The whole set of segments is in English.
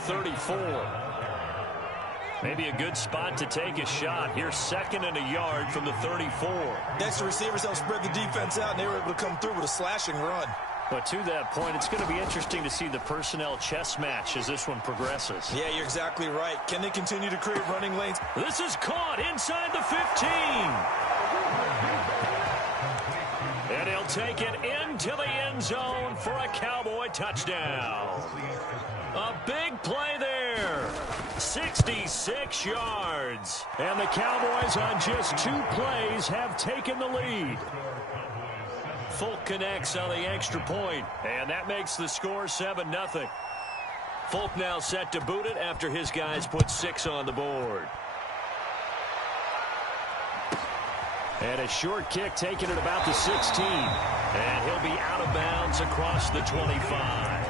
34. Maybe a good spot to take a shot. Here's 2nd and a yard from the 34. Next, the receivers helped spread the defense out, and they were able to come through with a slashing run. But to that point, it's going to be interesting to see the personnel chess match as this one progresses. Yeah, you're exactly right. Can they continue to create running lanes? This is caught inside the 15. And he'll take it into the end zone for a Cowboy touchdown. A big play there. 66 yards. And the Cowboys on just 2 plays have taken the lead. Folk connects on the extra point, and that makes the score 7-0. Folk now set to boot it after his guys put 6 on the board. And a short kick taken at about the 16. And he'll be out of bounds across the 25.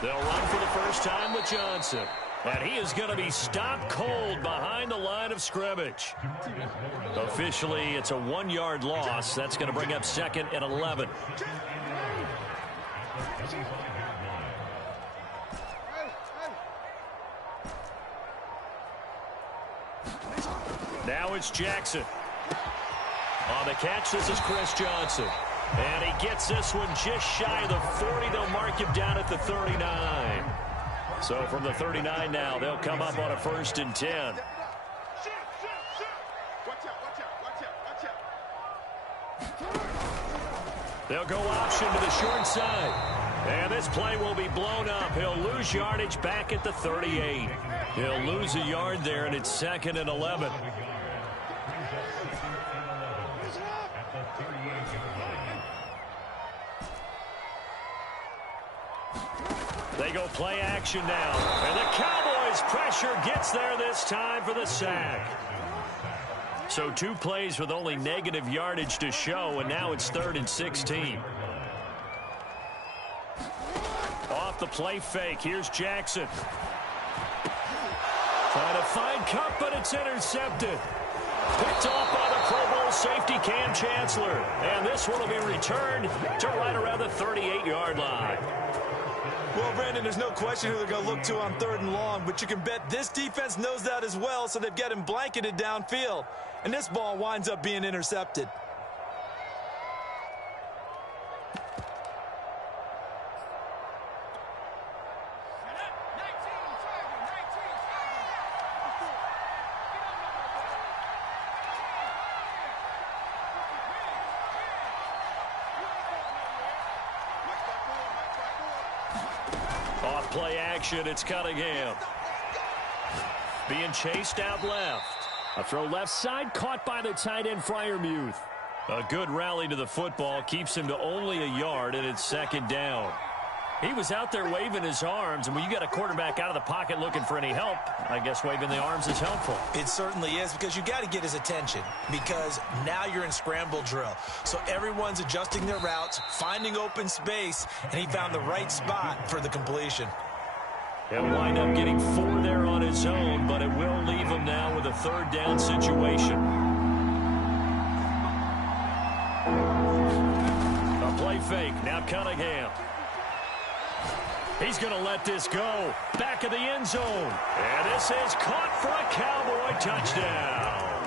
They'll run for the first time with Johnson. And he is going to be stopped cold behind the line of scrimmage. Officially, it's a 1-yard loss. That's going to bring up 2nd and 11. Now it's Jackson. On the catch, this is Chris Johnson. And he gets this one just shy of the 40. They'll mark him down at the 39. So from the 39 now, they'll come up on a 1st and 10. They'll go option to the short side. And this play will be blown up. He'll lose yardage back at the 38. He'll lose a yard there, and it's 2nd and 11. They go play action now. And the Cowboys' pressure gets there this time for the sack. So 2 plays with only negative yardage to show, and now it's 3rd and 16. Off the play fake, here's Jackson. Trying to find Cup, but it's intercepted. Picked off by the Pro Bowl safety Cam Chancellor. And this one will be returned to right around the 38-yard line. Well, Brandon, there's no question who they're going to look to on 3rd and long, but you can bet this defense knows that as well, so they've got him blanketed downfield. And this ball winds up being intercepted. Off play action, it's Cunningham. Being chased out left. A throw left side, caught by the tight end Freiermuth. A good rally to the football keeps him to only a yard, and it's 2nd down. He was out there waving his arms, and when you got a quarterback out of the pocket looking for any help, I guess waving the arms is helpful. It certainly is, because you got to get his attention, because now you're in scramble drill. So everyone's adjusting their routes, finding open space, and he found the right spot for the completion. He'll wind up getting 4 there on his own, but it will leave him now with a 3rd down situation. A play fake, now Cunningham. He's going to let this go. Back of the end zone. And this is caught for a Cowboy touchdown.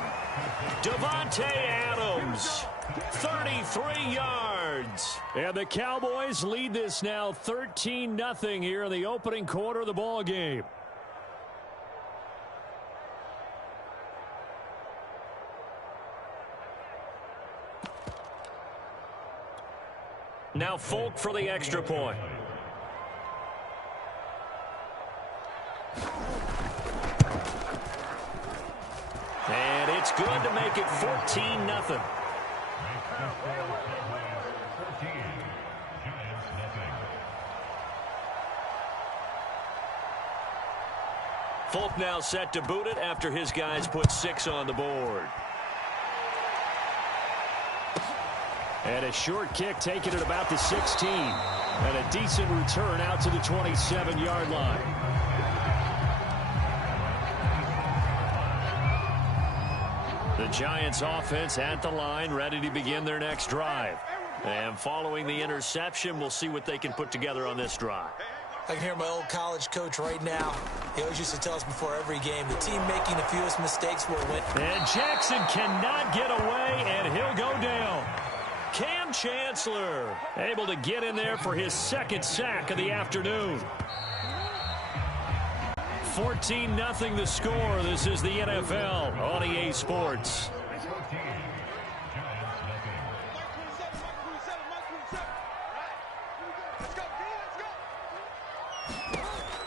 Devontae Adams, 33 yards. And the Cowboys lead this now 13-0 here in the opening quarter of the ball game. Now Folk for the extra point. And it's good to make it 14-0. Folk now set to boot it after his guys put 6 on the board. And a short kick taken at about the 16. And a decent return out to the 27-yard line. The Giants offense at the line, ready to begin their next drive. And following the interception, we'll see what they can put together on this drive. I can hear my old college coach right now. He always used to tell us before every game, the team making the fewest mistakes will win. And Jackson cannot get away, and he'll go down. Cam Chancellor able to get in there for his second sack of the afternoon. 14-0 the score. This is the NFL on EA Sports.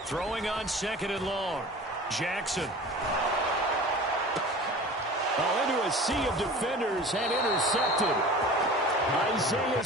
Throwing on 2nd and long. Jackson. Into a sea of defenders and intercepted. Isaiah.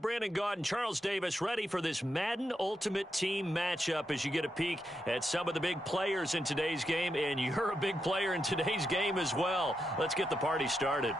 Brandon Gaud and Charles Davis ready for this Madden Ultimate Team matchup as you get a peek at some of the big players in today's game, and you're a big player in today's game as well. Let's get the party started.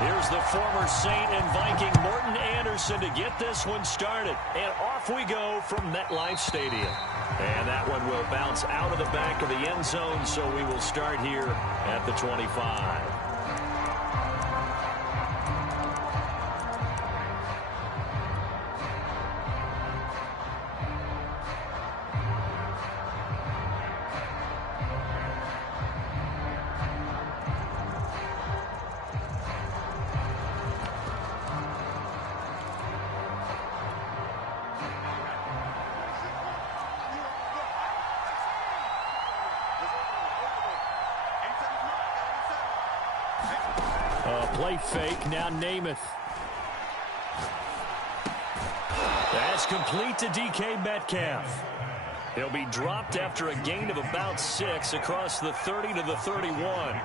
Here's the former Saint and Viking Morton Anderson to get this one started. And off we go from MetLife Stadium. And that one will bounce out of the back of the end zone, so we will start here at the 25. Play fake, now Namath. That's complete to DK Metcalf. He'll be dropped after a gain of about 6 across the 30 to the 31.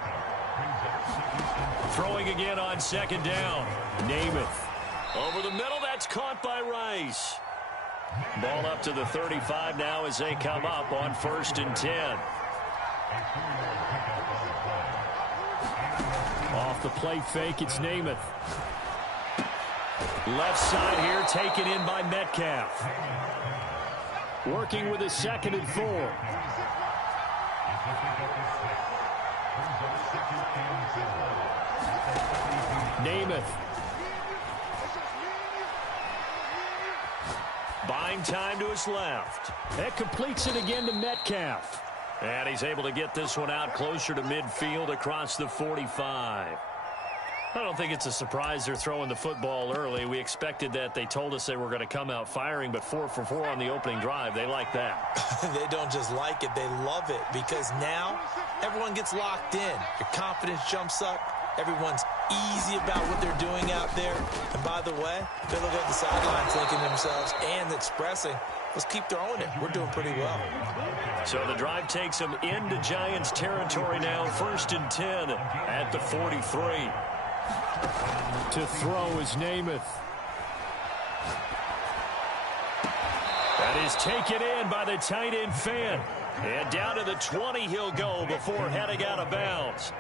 Throwing again on second down. Namath. Over the middle, that's caught by Rice. Ball up to the 35 now as they come up on 1st and 10. Off the play fake, it's Namath. Left side here, taken in by Metcalf. Working with a 2nd and 4. Namath. Buying time to his left. That completes it again to Metcalf. And he's able to get this one out closer to midfield across the 45. I don't think it's a surprise they're throwing the football early. We expected that. They told us they were going to come out firing, but 4 for 4 on the opening drive. They like that. They don't just like it, they love it, because now everyone gets locked in. Your confidence jumps up. Everyone's easy about what they're doing out there. And by the way, they look at the sideline thinking to themselves and expressing, let's keep throwing it. We're doing pretty well. So the drive takes them into Giants territory now. 1st and 10 at the 43. To throw is Namath. That is taken in by the tight end Fan. And down to the 20 he'll go before heading out of bounds.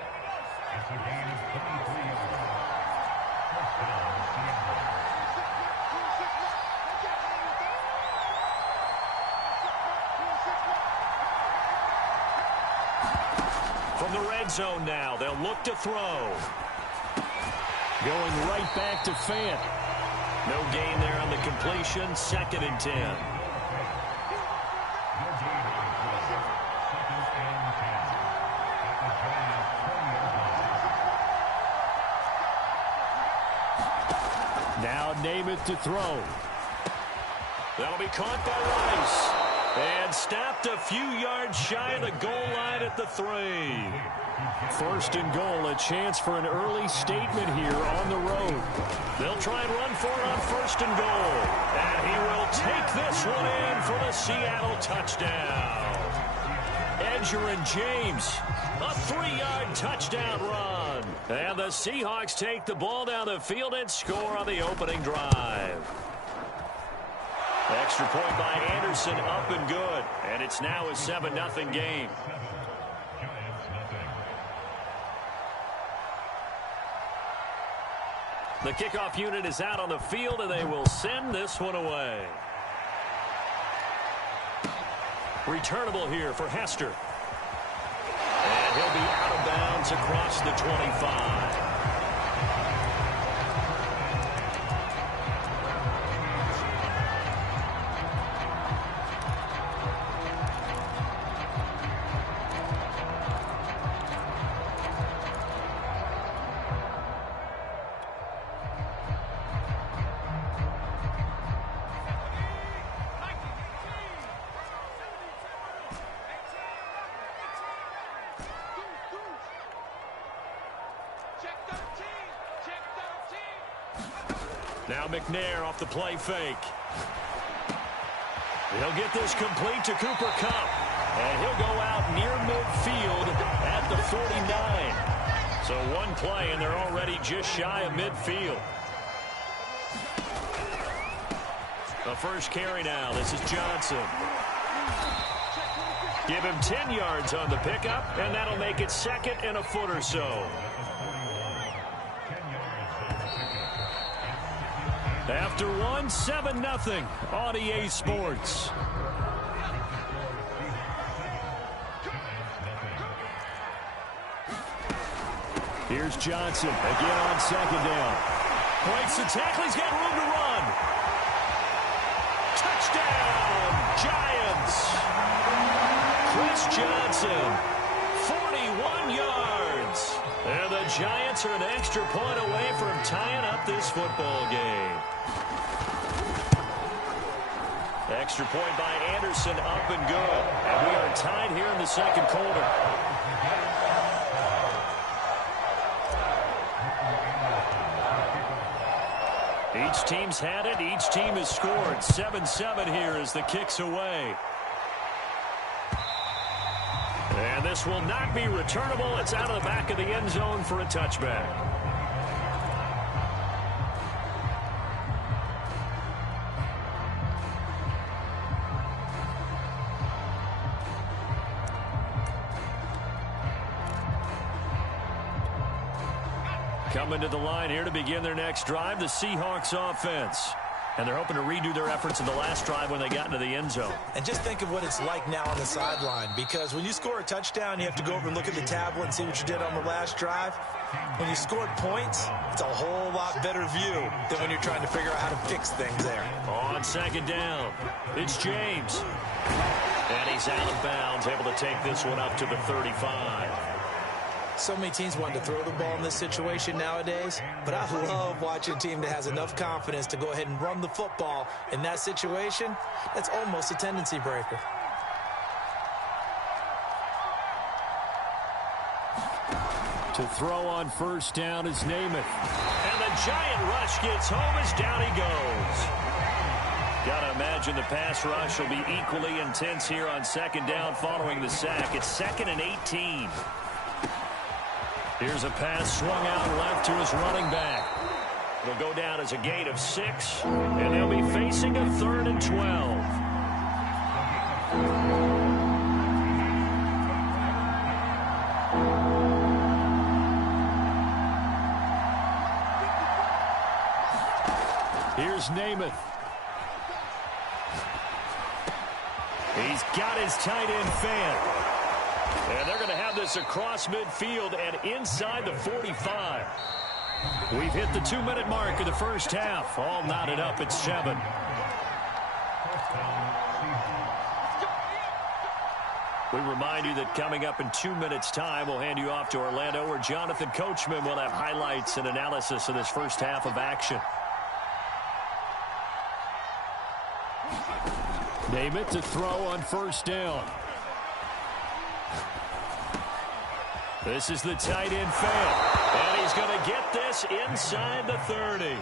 From the red zone now, they'll look to throw. Going right back to Fant. No gain there on the completion. 2nd and 10. Now Namath to throw. That'll be caught by Rice. And stopped a few yards shy of the goal line at the 3. 1st and goal, a chance for an early statement here on the road. They'll try and run for it on 1st and goal. And he will take this one in for the Seattle touchdown. Edgerrin James, a 3-yard touchdown run. And the Seahawks take the ball down the field and score on the opening drive. Extra point by Anderson, up and good. And it's now a 7-0 game. The kickoff unit is out on the field, and they will send this one away. Returnable here for Hester. And he'll be out of bounds across the 25. Now McNair off the play fake. He'll get this complete to Cooper Kupp. And he'll go out near midfield at the 49. So one play, and they're already just shy of midfield. The first carry now. This is Johnson. Give him 10 yards on the pickup, and that'll make it second and a foot or so. After one, 7-0 on EA Sports. Here's Johnson again on second down. Breaks the tackle. He's got room to run. Touchdown, Giants. Chris Johnson, 41 yards. And the Giants are an extra point away from tying up this football game. Extra point by Anderson, up and good. And we are tied here in the second quarter. Each team's had it. Each team has scored. 7-7 here as the kick's away. And this will not be returnable. It's out of the back of the end zone for a touchback. Coming to the line here to begin their next drive, the Seahawks offense. And they're hoping to redo their efforts in the last drive when they got into the end zone. And just think of what it's like now on the sideline, because when you score a touchdown, you have to go over and look at the tablet and see what you did on the last drive. When you scored points, it's a whole lot better view than when you're trying to figure out how to fix things there. On second down, it's James. And he's out of bounds, able to take this one up to the 35. So many teams want to throw the ball in this situation nowadays, but I love watching a team that has enough confidence to go ahead and run the football in that situation. That's almost a tendency breaker. To throw on first down is Namath. And the giant rush gets home as down he goes. Got to imagine the pass rush will be equally intense here on second down following the sack. It's 2nd and 18. Here's a pass swung out left to his running back. It'll go down as a gain of 6, and they'll be facing a 3rd and 12. Here's Namath. He's got his tight end fan. And they're going to have this across midfield and inside the 45. We've hit the 2-minute mark of the first half. All knotted up at 7. We remind you that coming up in 2 minutes' time, we'll hand you off to Orlando, where Jonathan Coachman will have highlights and analysis of this first half of action. Namath to throw on first down. This is the tight end fail. And he's going to get this inside the 30.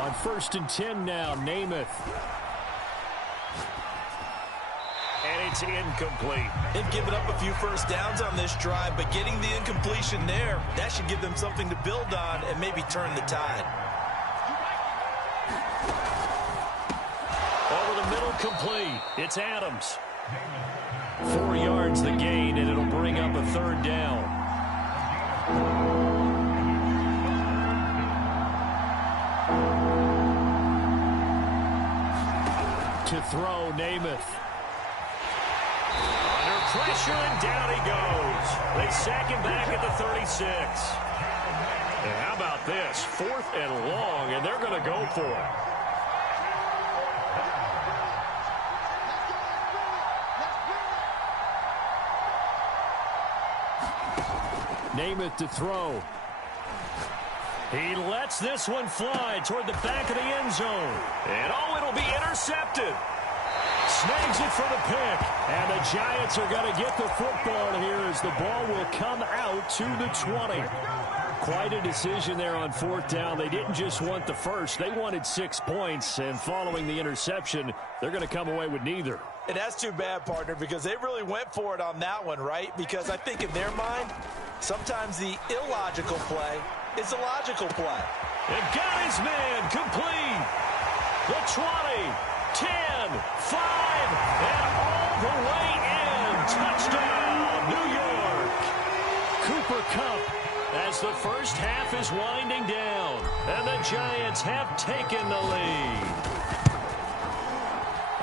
On 1st and 10 now, Namath. And it's incomplete. They've given up a few first downs on this drive, but getting the incompletion there, that should give them something to build on and maybe turn the tide. Over the middle, complete. It's Adams. 4 yards the gain, and it'll bring up a 3rd down. To throw, Namath. Under pressure, and down he goes. They sack him back at the 36. And how about this? 4th and long, and they're going to go for it. Namath to throw. He lets this one fly toward the back of the end zone. And oh, it'll be intercepted. Snags it for the pick. And the Giants are going to get the football here as the ball will come out to the 20. Quite a decision there on fourth down. They didn't just want the first. They wanted 6 points, and following the interception, they're going to come away with neither. And that's too bad, partner, because they really went for it on that one, right? Because I think in their mind, sometimes the illogical play is a logical play. It got his man complete. The 20, 10, 5, and all the way in. Touchdown, New York. Cooper Kupp as the first half is winding down, and the Giants have taken the lead.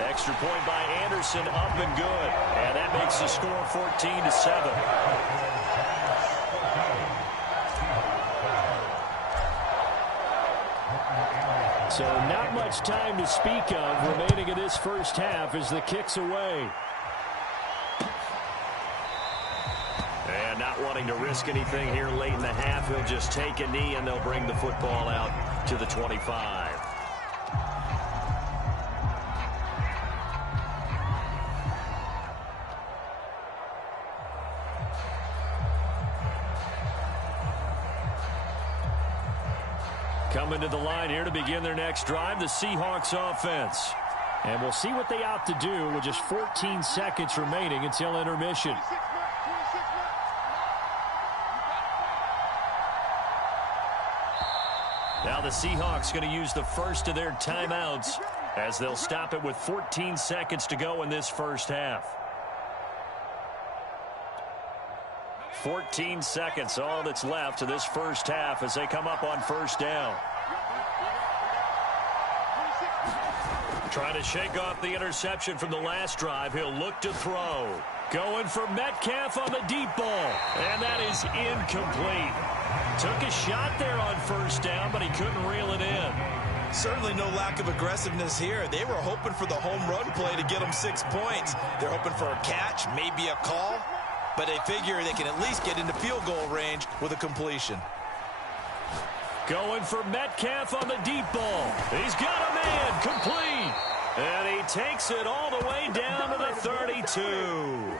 Extra point by Anderson, up and good, and that makes the score 14-7. So not much time to speak of remaining in this first half as the kick's away. And not wanting to risk anything here late in the half, he'll just take a knee and they'll bring the football out to the 25. Coming to the line here to begin their next drive, the Seahawks offense. And we'll see what they opt to do with just 14 seconds remaining until intermission. Now the Seahawks going to use the first of their timeouts as they'll stop it with 14 seconds to go in this first half. 14 seconds, all that's left to this first half as they come up on first down. Trying to shake off the interception from the last drive. He'll look to throw. Going for Metcalf on the deep ball. And that is incomplete. Took a shot there on first down, but he couldn't reel it in. Certainly no lack of aggressiveness here. They were hoping for the home run play to get them 6 points. They're hoping for a catch, maybe a call. But they figure they can at least get into field goal range with a completion. Going for Metcalf on the deep ball. He's got a man complete. And he takes it all the way down to the 32.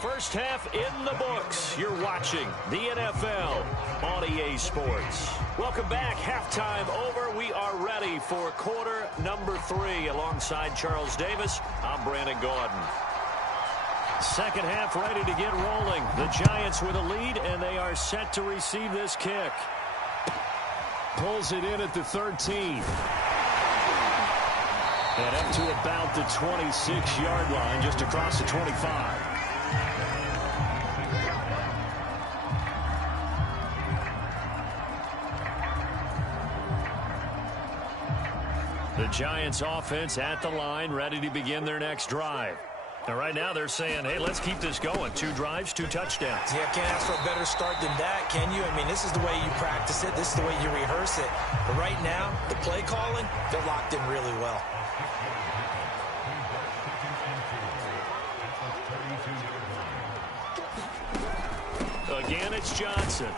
First half in the books. You're watching the NFL on EA Sports. Welcome back. Halftime over. We are ready for quarter number 3. Alongside Charles Davis, I'm Brandon Gordon. Second half ready to get rolling. The Giants with a lead, and they are set to receive this kick. Pulls it in at the 13. And up to about the 26-yard line, just across the 25. The Giants offense at the line, ready to begin their next drive. And right now they're saying, hey, let's keep this going. 2 drives, 2 touchdowns. Yeah, can't ask for a better start than that, can you? I mean, this is the way you practice it. This is the way you rehearse it. But right now, the play calling, they're locked in really well. Again, it's Johnson.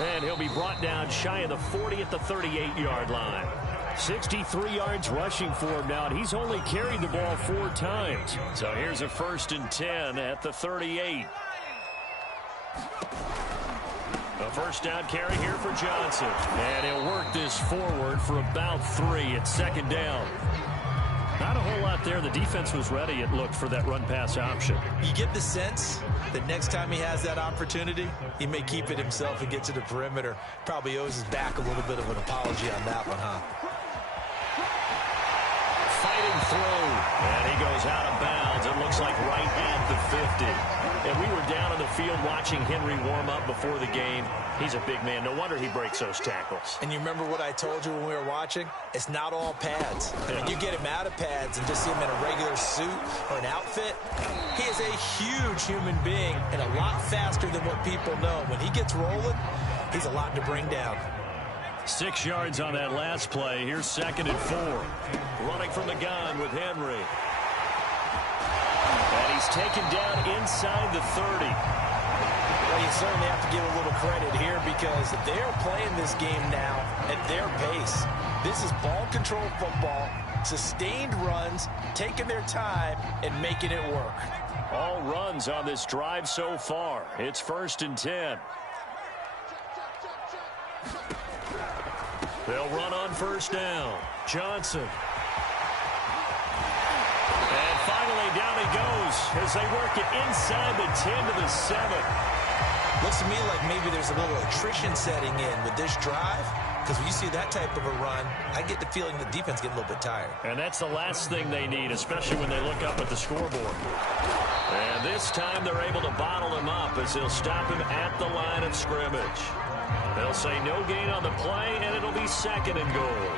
And he'll be brought down shy of the 40 at the 38-yard line. 63 yards rushing for him now, and he's only carried the ball 4 times. So here's a 1st and 10 at the 38. A first down carry here for Johnson. And he'll work this forward for about 3 at 2nd down. Not a whole lot there. The defense was ready, it looked, for that run-pass option. You get the sense that next time he has that opportunity, he may keep it himself and get to the perimeter. Probably owes his back a little bit of an apology on that one, huh? Fighting through, and he goes out of bounds. It looks like right at the 50. And we were down in the field watching Henry warm up before the game. He's a big man. No wonder he breaks those tackles. And you remember what I told you when we were watching? It's not all pads. I mean, you get him out of pads and just see him in a regular suit or an outfit. He is a huge human being and a lot faster than what people know. When he gets rolling, he's a lot to bring down. 6 yards on that last play. Here's 2nd and 4. Running from the gun with Henry. And he's taken down inside the 30. Well, you certainly have to give a little credit here because they're playing this game now at their pace. This is ball control football, sustained runs, taking their time, and making it work. All runs on this drive so far. It's 1st and 10. They'll run on 1st down. Johnson. And finally down he goes as they work it inside the 10 to the 7. Looks to me like maybe there's a little attrition setting in with this drive. Because when you see that type of a run, I get the feeling the defense getting a little bit tired. And that's the last thing they need, especially when they look up at the scoreboard. And this time they're able to bottle him up as they'll stop him at the line of scrimmage. They'll say no gain on the play, and it'll be 2nd and goal.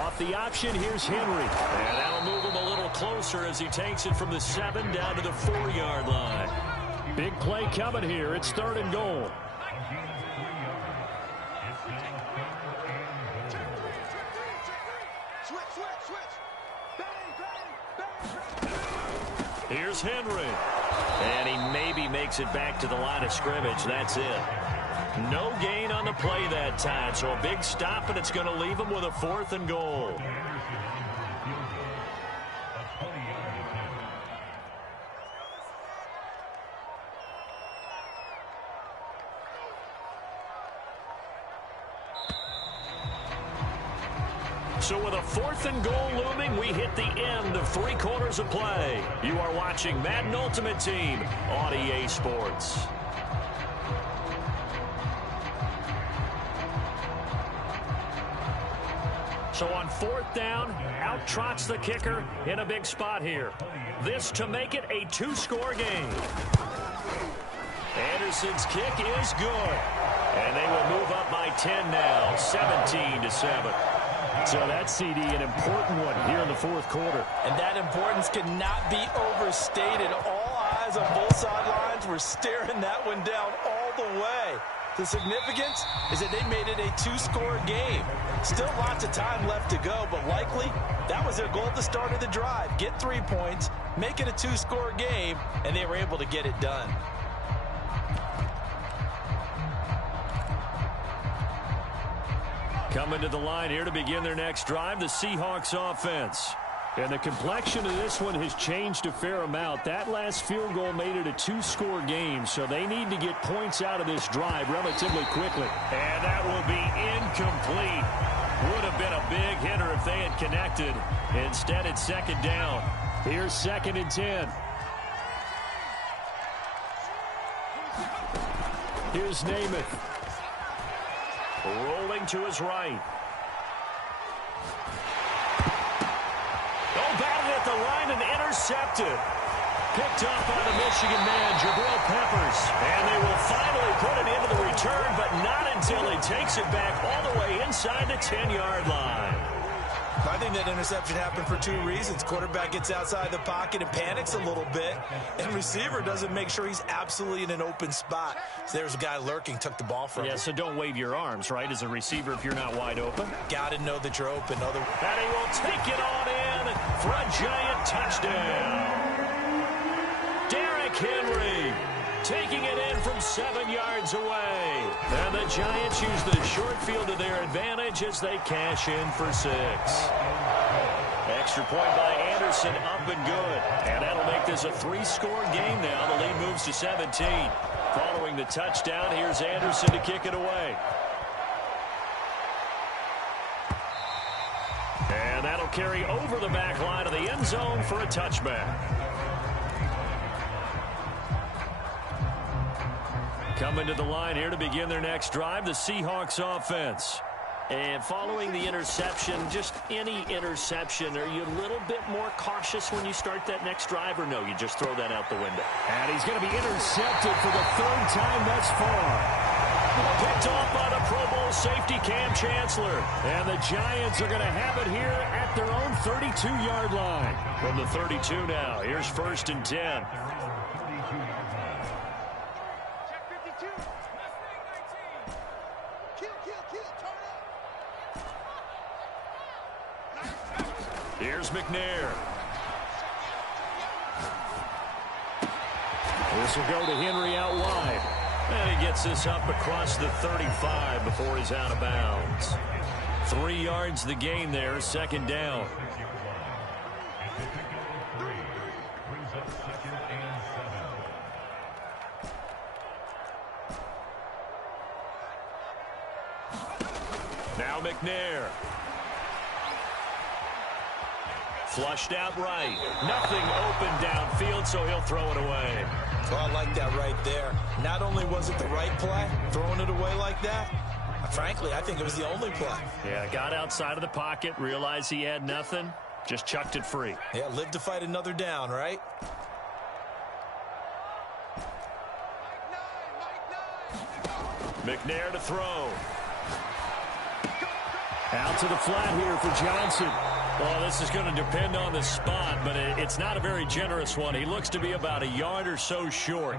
Off the option, here's Henry. And that'll move him a little closer as he takes it from the 7 down to the 4-yard line. Big play coming here. It's 3rd and goal. Here's Henry. And he maybe makes it back to the line of scrimmage. That's it. No gain on the play that time. So a big stop, and it's going to leave him with a 4th and goal. So with a 4th and goal looming, we hit the end of 3 quarters of play. You are watching Madden Ultimate Team on EA Sports. So on 4th down, out trots the kicker in a big spot here. This to make it a 2-score game. Anderson's kick is good. And they will move up by 10 now, 17-7. So that CD, an important one here in the 4th quarter. And that importance cannot be overstated. All eyes on both sidelines were staring that one down all the way. The significance is that they made it a 2-score game. Still lots of time left to go, but likely that was their goal at the start of the drive. Get 3 points, make it a 2-score game, and they were able to get it done. Coming to the line here to begin their next drive, the Seahawks offense. And the complexion of this one has changed a fair amount. That last field goal made it a 2-score game, so they need to get points out of this drive relatively quickly. And that will be incomplete. Would have been a big hitter if they had connected. Instead, it's 2nd down. Here's 2nd and 10. Here's Namath. Rolling to his right. Oh, batted at the line and intercepted. Picked up by the Michigan man, Jabril Peppers. And they will finally put it into the return, but not until he takes it back all the way inside the 10-yard line. I think that interception happened for 2 reasons. Quarterback gets outside the pocket and panics a little bit, and receiver doesn't make sure he's absolutely in an open spot. So there's a guy lurking, took the ball from him. Yeah, so don't wave your arms, right, as a receiver if you're not wide open. Got to know that you're open. And he will take it on in for a giant touchdown. Derrick Henry taking it in from 7 yards away. And the Giants use the short field to their advantage as they cash in for 6. Extra point by Anderson, up and good. And that'll make this a 3-score game now. The lead moves to 17. Following the touchdown, here's Anderson to kick it away. And that'll carry over the back line of the end zone for a touchback. Coming to the line here to begin their next drive, the Seahawks offense. And following the interception, just any interception, are you a little bit more cautious when you start that next drive, or no, you just throw that out the window? And he's going to be intercepted for the 3rd time thus far. Picked off by the Pro Bowl safety Cam Chancellor. And the Giants are going to have it here at their own 32-yard line. From the 32 now, here's 1st and 10. Here's McNair. This will go to Henry out wide. And he gets this up across the 35 before he's out of bounds. 3 yards the gain there, second down. Now McNair. Flushed out right. Nothing open downfield, so he'll throw it away. Well, I like that right there. Not only was it the right play, throwing it away like that, frankly, I think it was the only play. Yeah, got outside of the pocket, realized he had nothing, just chucked it free. Yeah, live to fight another down, right? McNair to throw. Out to the flat here for Johnson. Well, this is going to depend on the spot, but it's not a very generous one. He looks to be about a yard or so short.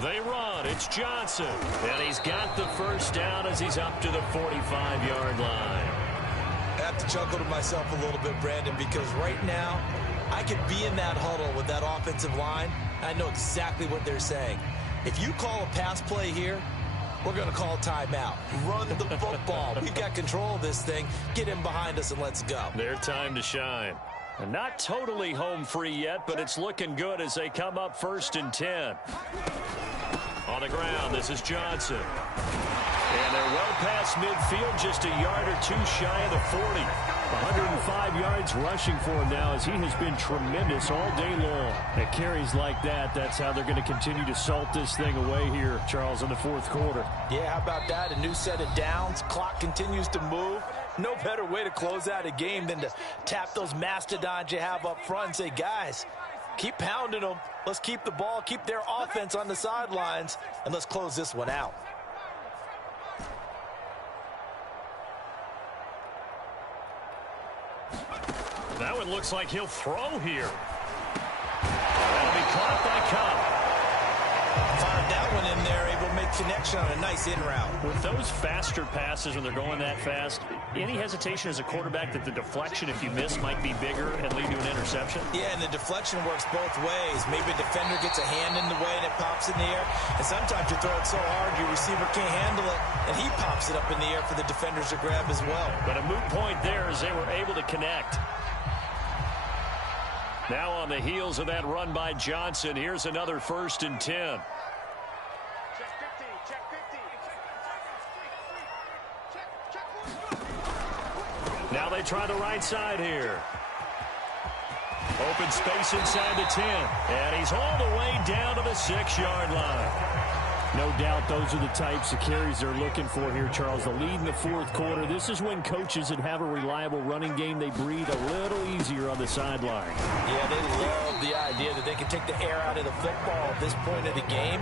They run. It's Johnson. And he's got the first down as he's up to the 45-yard line. I have to chuckle to myself a little bit, Brandon, because right now I could be in that huddle with that offensive line. I know exactly what they're saying. If you call a pass play here, we're going to call timeout. Run the football. We've got control of this thing. Get him behind us and let's go. Their time to shine. And not totally home free yet, but it's looking good as they come up 1st and 10. On the ground, this is Johnson. And they're well past midfield, just a yard or two shy of the 40. 105 yards rushing for him now as he has been tremendous all day long. At carries like that, that's how they're going to continue to salt this thing away here, Charles, in the 4th quarter. Yeah, how about that? A new set of downs. Clock continues to move. No better way to close out a game than to tap those mastodons you have up front and say, guys, keep pounding them. Let's keep the ball, keep their offense on the sidelines, and let's close this one out. That one looks like he'll throw here. That'll be caught by Cup. Fired that one in there, able to make connection on a nice in route. With those faster passes when they're going that fast, any hesitation as a quarterback that the deflection, if you miss, might be bigger and lead to an interception? Yeah, and the deflection works both ways. Maybe a defender gets a hand in the way and it pops in the air. And sometimes you throw it so hard your receiver can't handle it, and he pops it up in the air for the defenders to grab as well. But a moot point there as they were able to connect. Now on the heels of that run by Johnson, here's another 1st and 10. Now they try the right side here. Open space inside the 10. And he's all the way down to the 6-yard line. No doubt those are the types of carries they're looking for here, Charles. The lead in the 4th quarter. This is when coaches that have a reliable running game, they breathe a little easier on the sideline. Yeah, they love the idea that they can take the air out of the football at this point of the game.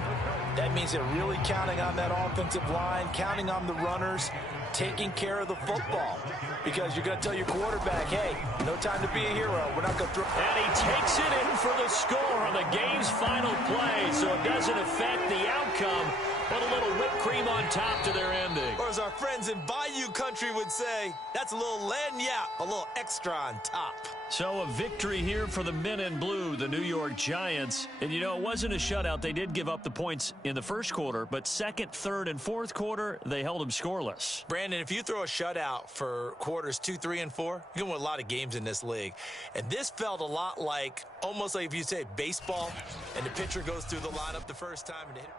That means they're really counting on that offensive line, counting on the runners, taking care of the football. Because you're going to tell your quarterback, hey, no time to be a hero. We're not going to throw. And he takes it in for the score on the game's final play, so it doesn't affect the outcome, but a little whipped cream on top to their ending. Or as our friends in Bayou Country would say, that's a little lagniappe, a little extra on top. So a victory here for the men in blue, the New York Giants. And, you know, it wasn't a shutout. They did give up the points in the 1st quarter, but 2nd, 3rd, and 4th quarter, they held them scoreless. Brandon, if you throw a shutout for quarters 2, 3, and 4, you're going to win a lot of games in this league. And this felt a lot like, almost like if you say baseball, and the pitcher goes through the lineup the first time and hit it.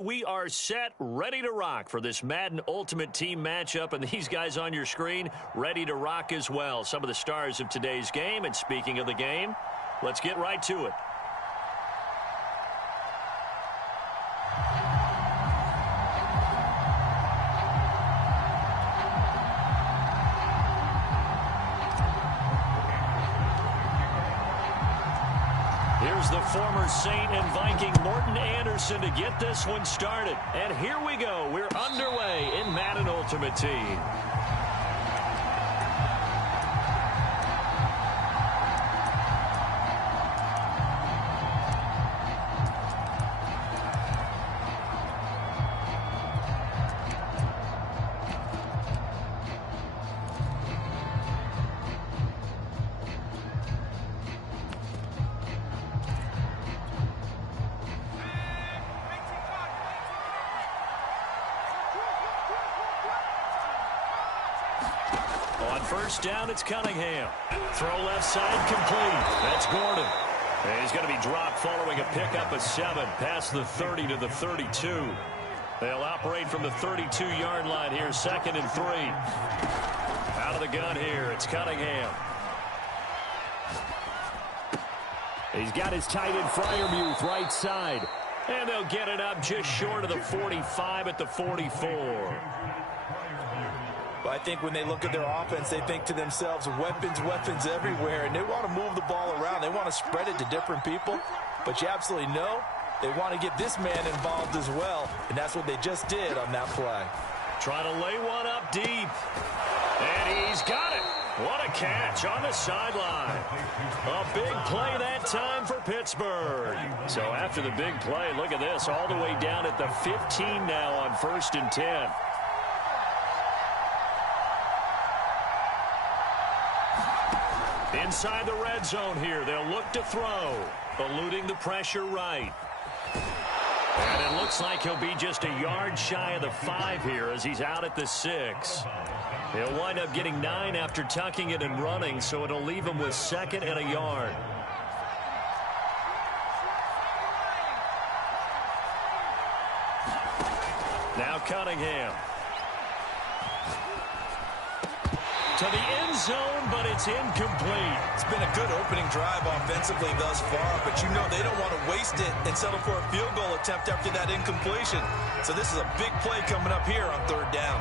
We are set, ready to rock for this Madden Ultimate Team matchup, and these guys on your screen ready to rock as well. Some of the stars of today's game, and speaking of the game, let's get right to it. Here's the former Saint and Viking Morten Andersen to get this one started. And here we go. We're underway in Madden Ultimate Team. On first down, it's Cunningham. Throw left side complete. That's Gordon. And he's going to be dropped following a pickup of 7 past the 30 to the 32. They'll operate from the 32-yard line here, 2nd and 3. Out of the gun here, it's Cunningham. He's got his tight end Freiermuth right side. And they'll get it up just short of the 45 at the 44. Well, I think when they look at their offense, they think to themselves, weapons, weapons everywhere, and they want to move the ball around. They want to spread it to different people, but you absolutely know they want to get this man involved as well, and that's what they just did on that play. Trying to lay one up deep, and he's got it. What a catch on the sideline. A big play that time for Pittsburgh. So after the big play, look at this, all the way down at the 15 now on 1st and 10. Inside the red zone here, they'll look to throw, eluding the pressure right. And it looks like he'll be just a yard shy of the 5 here as he's out at the 6. He'll wind up getting 9 after tucking it and running, so it'll leave him with 2nd and a yard. Now Cunningham. To the end zone, but it's incomplete. It's been a good opening drive offensively thus far, but you know they don't want to waste it and settle for a field goal attempt after that incompletion. So this is a big play coming up here on 3rd down.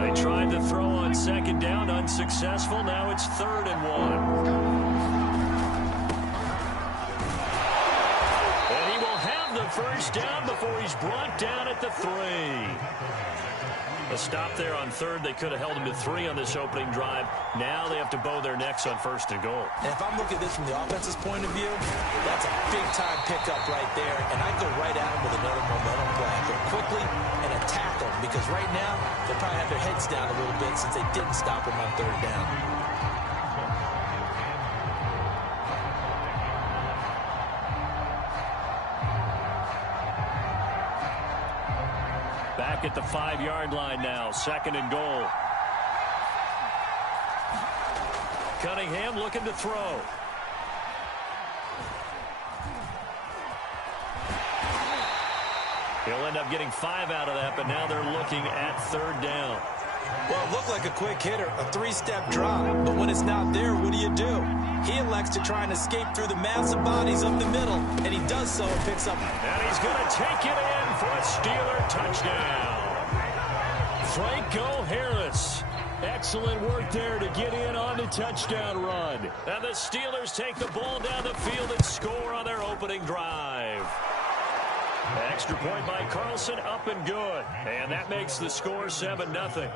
They tried to throw on 2nd down, unsuccessful. Now it's 3rd and 1. And he will have the first down before he's brought down at the 3. A stop there on 3rd. They could have held him to 3 on this opening drive. Now they have to bow their necks on 1st and goal. And if I'm looking at this from the offense's point of view, that's a big-time pickup right there, and I go right at him with another momentum play. Go quickly and attack them, because right now they'll probably have their heads down a little bit since they didn't stop him on 3rd down. Back at the 5-yard line now, 2nd and goal. Cunningham looking to throw. He'll end up getting 5 out of that, but now they're looking at 3rd down. Well, it looked like a quick hitter, a 3-step drop, but when it's not there, what do? He elects to try and escape through the massive bodies up the middle, and he does so and picks up. And he's going to take it in for a Steeler touchdown. Franco Harris. Excellent work there to get in on the touchdown run. And the Steelers take the ball down the field and score on their opening drive. Extra point by Carlson, up and good. And that makes the score 7-0.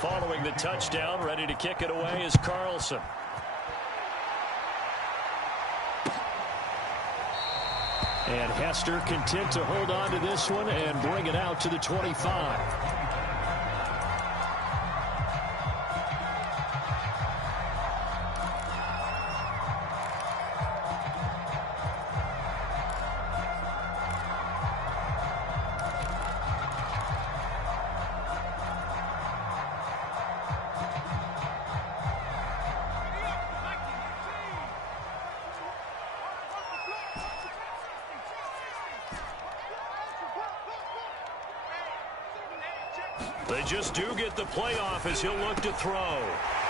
Following the touchdown, ready to kick it away is Carlson. And Hester content to hold on to this one and bring it out to the 25. just do get the playoff as he'll look to throw.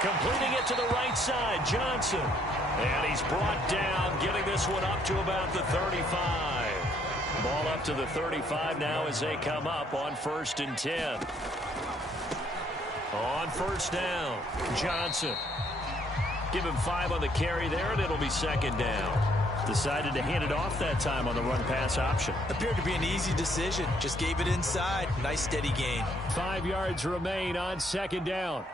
Completing it to the right side, Johnson. And he's brought down, getting this one up to about the 35. Ball up to the 35 now as they come up on 1st and 10. On 1st down, Johnson. Give him 5 on the carry there, and it'll be 2nd down. Decided to hand it off that time on the run-pass option. Appeared to be an easy decision. Just gave it inside. Nice steady gain. 5 yards remain on 2nd down.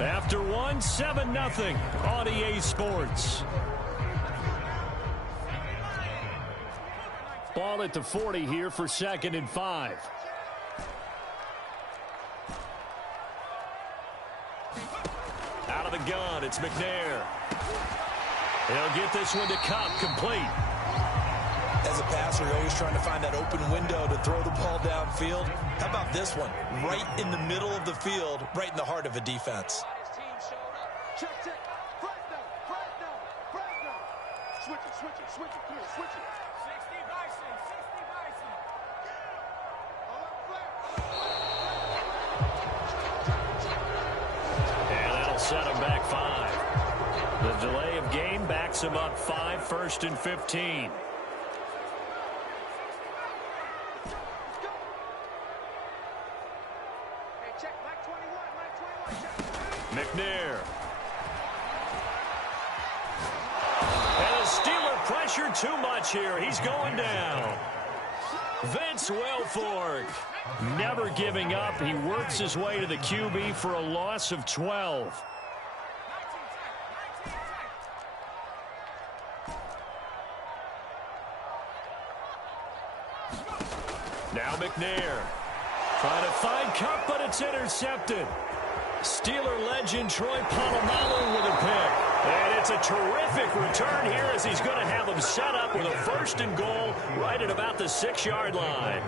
After 1, 7-0 on EA Sports. Ball at the 40 here for 2nd and 5. Out of the gun, it's McNair. He'll get this one to Cup, complete. As a passer, you're always trying to find that open window to throw the ball downfield. How about this one? Right in the middle of the field, right in the heart of a defense. Switch it, come on, switch it. 60 Bison, 60 Bison. And that'll set him back 5. The delay of game backs him up 5, 1st and 15. McNair. And the Steeler pressure too much here. He's going down. Vince Wilfork never giving up. He works his way to the QB for a loss of 12. Now McNair trying to find Cup, but it's intercepted. Steeler legend Troy Polamalu with a pick. And it's a terrific return here as he's going to have him set up with a 1st and goal right at about the 6-yard line.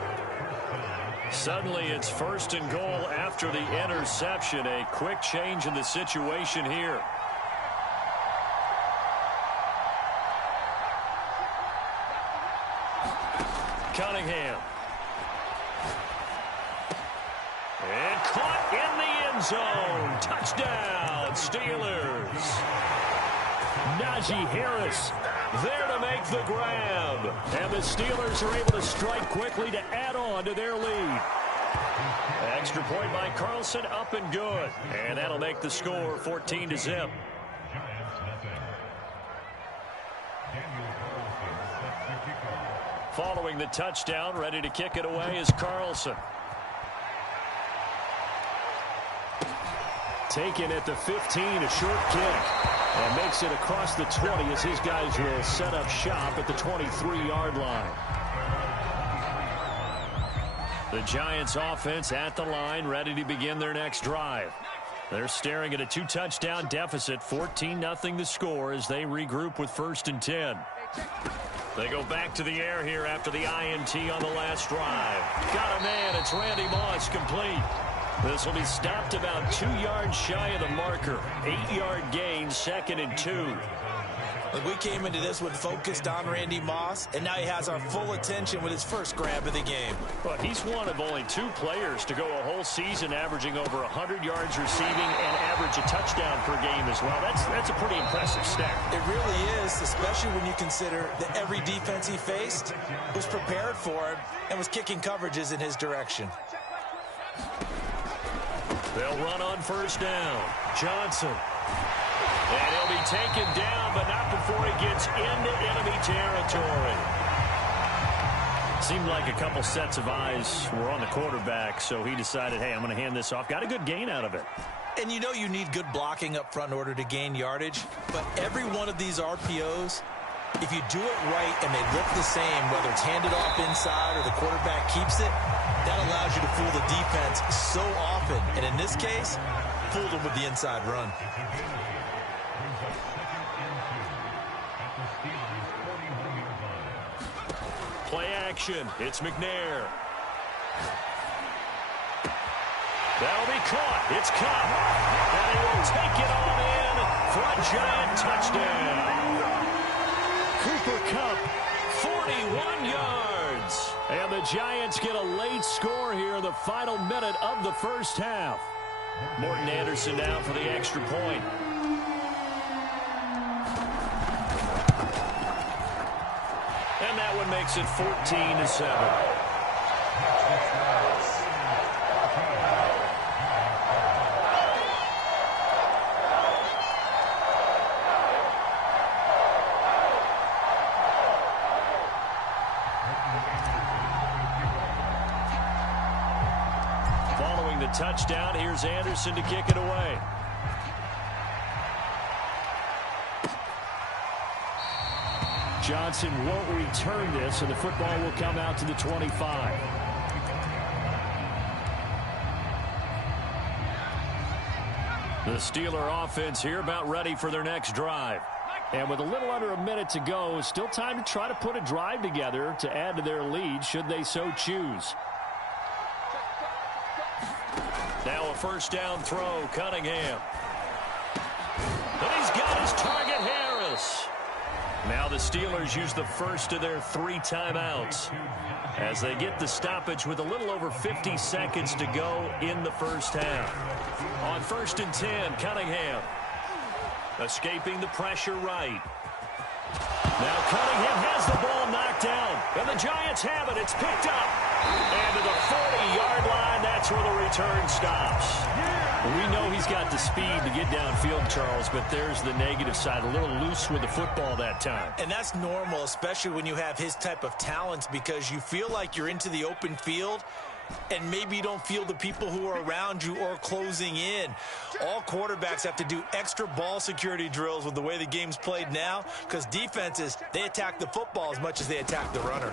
Suddenly it's 1st and goal after the interception. A quick change in the situation here. Cunningham. And caught in the end zone. Touchdown, Steelers. Najee Harris there to make the grab. And the Steelers are able to strike quickly to add on to their lead. Extra point by Carlson, up and good. And that'll make the score 14-0. Following the touchdown, ready to kick it away is Carlson. Taken at the 15, a short kick. And makes it across the 20 as his guys will set up shop at the 23-yard line. The Giants offense at the line, ready to begin their next drive. They're staring at a 2-touchdown deficit, 14-0 the score as they regroup with 1st and 10. They go back to the air here after the INT on the last drive. Got a man, it's Randy Moss, complete. This will be stopped about 2 yards shy of the marker. 8-yard gain, 2nd and 2. We came into this one focused on Randy Moss, and now he has our full attention with his first grab of the game. But he's one of only 2 players to go a whole season averaging over 100 yards receiving and average a touchdown per game as well. That's a pretty impressive stat. It really is, especially when you consider that every defense he faced was prepared for him and was kicking coverages in his direction. They'll run on 1st down. Johnson. And he'll be taken down, but not before he gets into enemy territory. Seemed like a couple sets of eyes were on the quarterback, so he decided, hey, I'm going to hand this off. Got a good gain out of it. And you know you need good blocking up front in order to gain yardage, but every one of these RPOs, if you do it right and they look the same, whether it's handed off inside or the quarterback keeps it, that allows you to fool the defense so often. And in this case, fooled them with the inside run. Play action. It's McNair. That'll be caught. It's Cup. And he will take it on in for a Giant touchdown. Cooper Kupp 41 yards. And the Giants get a late score here in the final minute of the first half. Morton Anderson now for the extra point. And that one makes it 14-7. Following the touchdown, here's Anderson to kick it away. Johnson won't return this, and the football will come out to the 25. The Steeler offense here about ready for their next drive. And with a little under a minute to go, still time to try to put a drive together to add to their lead should they so choose. Now a first down throw, Cunningham. And he's got his target, Harris. Now the Steelers use the first of their 3 timeouts as they get the stoppage with a little over 50 seconds to go in the first half. On 1st and 10, Cunningham. Escaping the pressure right. Now Cunningham has the ball knocked down. And the Giants have it. It's picked up. And to the 40-yard line, that's where the return stops. We know he's got the speed to get downfield, Charles, but there's the negative side. A little loose with the football that time. And that's normal, especially when you have his type of talents, because you feel like you're into the open field and maybe you don't feel the people who are around you or closing in. All quarterbacks have to do extra ball security drills with the way the game's played now, because defenses, they attack the football as much as they attack the runner.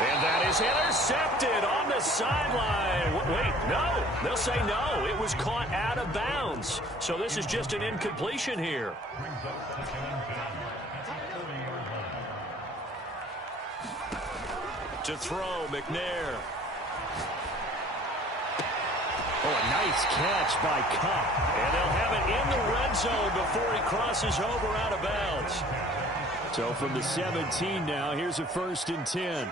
And that is intercepted on the sideline. Wait, no. They'll say no. It was caught out of bounds. So this is just an incompletion here. To throw, McNair. Oh, a nice catch by Cup. And they'll have it in the red zone before he crosses over out of bounds. So from the 17 now, here's a 1st and 10.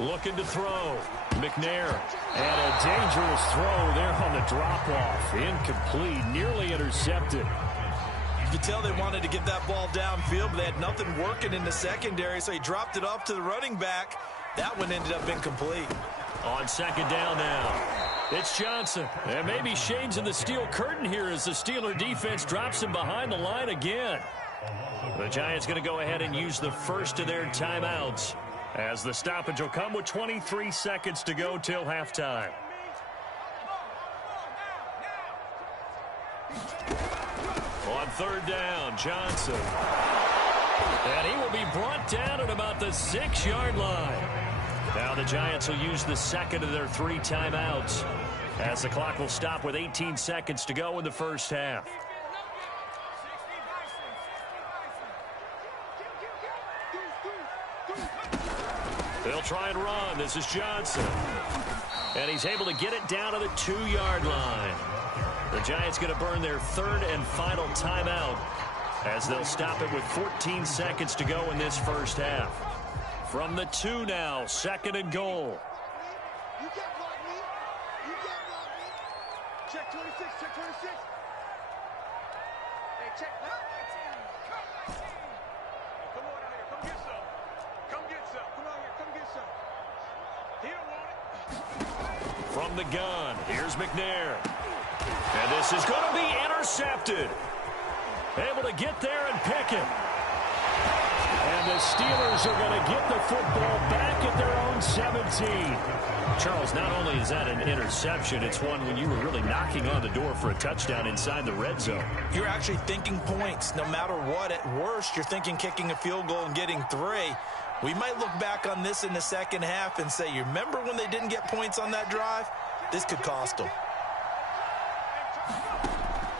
Looking to throw. McNair. And a dangerous throw there on the drop-off. Incomplete. Nearly intercepted. You could tell they wanted to get that ball downfield, but they had nothing working in the secondary, so he dropped it off to the running back. That one ended up incomplete. On 2nd down now. It's Johnson. And maybe shades in the steel curtain here as the Steeler defense drops him behind the line again. The Giants going to go ahead and use the first of their timeouts, as the stoppage will come with 23 seconds to go till halftime. On 3rd down, Johnson. And he will be brought down at about the 6-yard line. Now the Giants will use the second of their 3 timeouts, as the clock will stop with 18 seconds to go in the first half. They'll try and run. This is Johnson. And he's able to get it down to the 2-yard line. The Giants going to burn their 3rd and final timeout, as they'll stop it with 14 seconds to go in this first half. From the 2 now, 2nd and goal. You can't block me. You can't block me. Check 26, check 26. Hey, check. Come on out here. Come get some. Come get some. Come out here. Come get some. He don't want it. From the gun, here's McNair. And this is going to be intercepted. Able to get there and pick it. And the Steelers are going to get the football back at their own 17. Charles, not only is that an interception, it's one when you were really knocking on the door for a touchdown inside the red zone. You're actually thinking points. No matter what, at worst, you're thinking kicking a field goal and getting 3. We might look back on this in the second half and say, you remember when they didn't get points on that drive? This could cost them.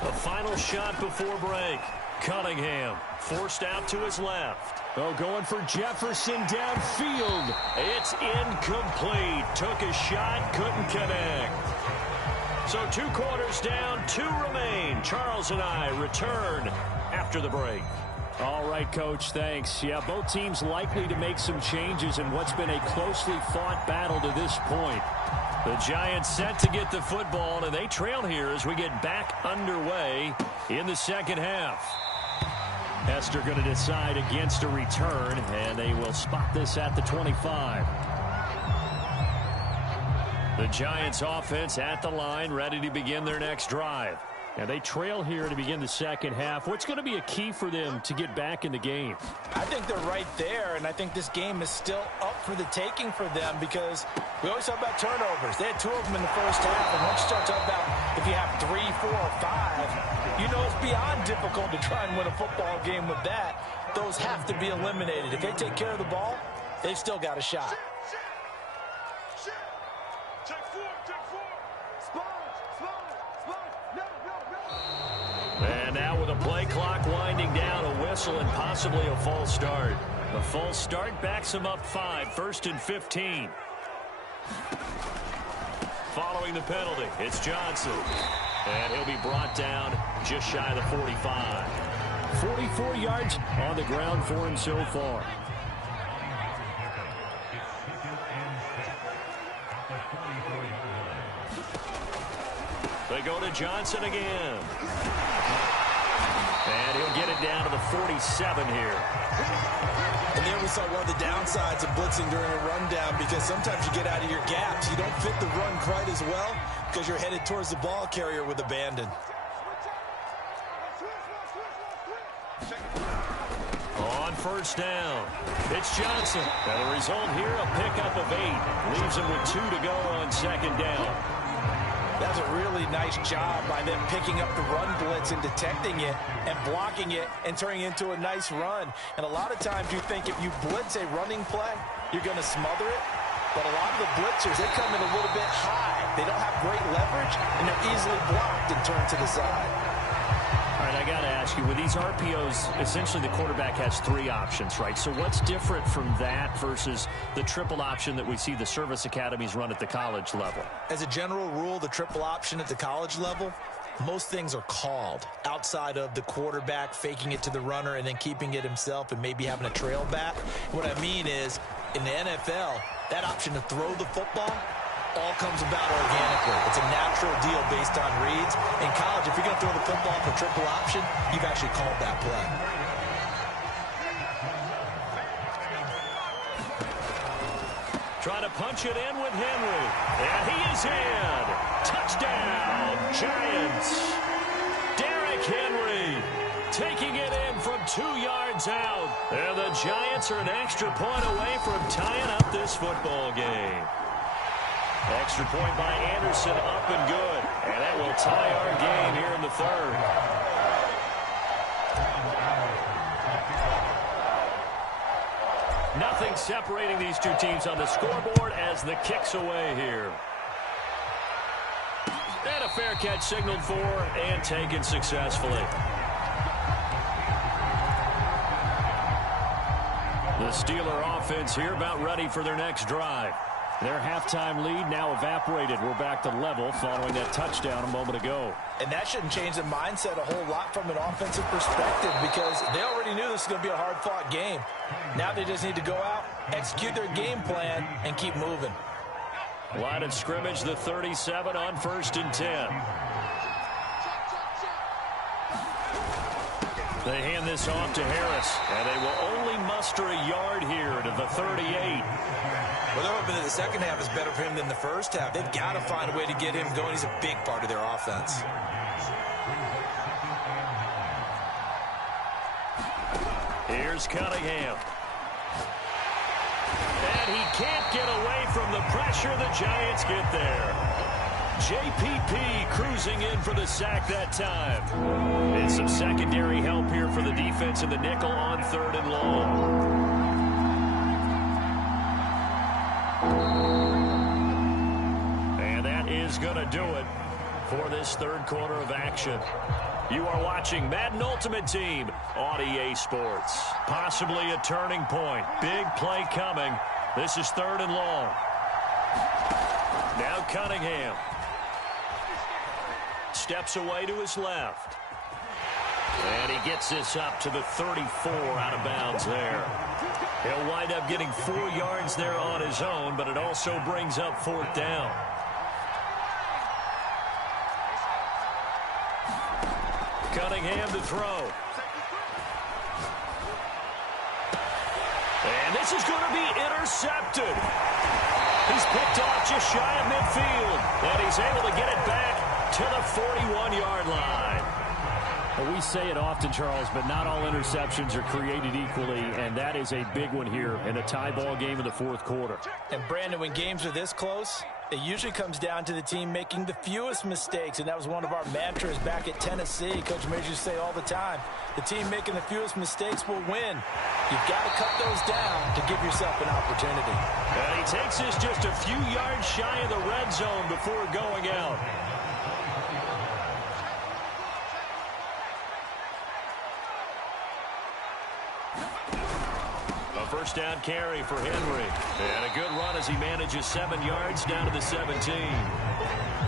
A final shot before break. Cunningham forced out to his left. Oh, going for Jefferson downfield. It's incomplete. Took a shot, couldn't connect. So 2 quarters down, 2 remain. Charles and I return after the break. All right, Coach, thanks. Yeah, both teams likely to make some changes in what's been a closely fought battle to this point. The Giants set to get the football, and they trail here as we get back underway in the second half. Hester going to decide against a return, and they will spot this at the 25. The Giants offense at the line, ready to begin their next drive. And they trail here to begin the second half. What's going to be a key for them to get back in the game? I think they're right there, and I think this game is still up for the taking for them because we always talk about turnovers. They had 2 of them in the first half, and once you start talking about if you have 3, 4, or 5, you know it's beyond difficult to try and win a football game with that. Those have to be eliminated. If they take care of the ball, they've still got a shot. And now with a play clock winding down, a whistle and possibly a false start. The false start backs him up 5, 1st and 15. Following the penalty, it's Johnson. And he'll be brought down just shy of the 45. 44 yards on the ground for him so far. They go to Johnson again. And he'll get it down to the 47 here. And there we saw one of the downsides of blitzing during a rundown because sometimes you get out of your gaps. You don't fit the run quite as well because you're headed towards the ball carrier with abandon. On first down, it's Johnson. And the result here, a pickup of 8. Leaves him with 2 to go on second down. That's a really nice job by them picking up the run blitz and detecting it and blocking it and turning it into a nice run. And a lot of times you think if you blitz a running play, you're going to smother it. But a lot of the blitzers, they come in a little bit high. They don't have great leverage, and they're easily blocked and turned to the side. All right, I got to ask you, with these RPOs, essentially the quarterback has 3 options, right? So what's different from that versus the triple option that we see the service academies run at the college level? As a general rule, the triple option at the college level, most things are called outside of the quarterback faking it to the runner and then keeping it himself and maybe having a trail back. What I mean is, in the NFL, that option to throw the football all comes about organically. It's a natural deal based on reads. In college, if you're going to throw the football for triple option, you've actually called that play. Trying to punch it in with Henry. And he is in. Touchdown, Giants. Derrick Henry taking it in from 2 yards out. And the Giants are an extra point away from tying up this football game. Extra point by Anderson, up and good. And that will tie our game here in the 3rd. Nothing separating these 2 teams on the scoreboard as the kick's away here. And a fair catch signaled for and taken successfully. The Steeler offense here about ready for their next drive. Their halftime lead now evaporated. We're back to level following that touchdown a moment ago. And that shouldn't change the mindset a whole lot from an offensive perspective because they already knew this was going to be a hard-fought game. Now they just need to go out, execute their game plan, and keep moving. Line of scrimmage, the 37 on 1st and 10. They hand this off to Harris, and they will only muster a yard here to the 38. Well, they're hoping that the second half is better for him than the first half. They've got to find a way to get him going. He's a big part of their offense. Here's Cunningham. And he can't get away from the pressure. The Giants get there. JPP cruising in for the sack that time. And some secondary help here for the defense in the nickel on 3rd and long. And that is going to do it for this third quarter of action. You are watching Madden Ultimate Team on EA Sports. Possibly a turning point. Big play coming. This is 3rd and long. Now Cunningham. Steps away to his left. And he gets this up to the 34 out of bounds there. He'll wind up getting 4 yards there on his own, but it also brings up 4th down. Cunningham to throw. And this is going to be intercepted. He's picked off just shy of midfield, and he's able to get it back to the 41-yard line. Well, we say it often, Charles, but not all interceptions are created equally, and that is a big one here in a tie ball game in the 4th quarter. And, Brandon, when games are this close, it usually comes down to the team making the fewest mistakes, and that was one of our mantras back at Tennessee. Coach Major used to say all the time, the team making the fewest mistakes will win. You've got to cut those down to give yourself an opportunity. And he takes this just a few yards shy of the red zone before going out. A first down carry for Henry. And a good run as he manages 7 yards down to the 17.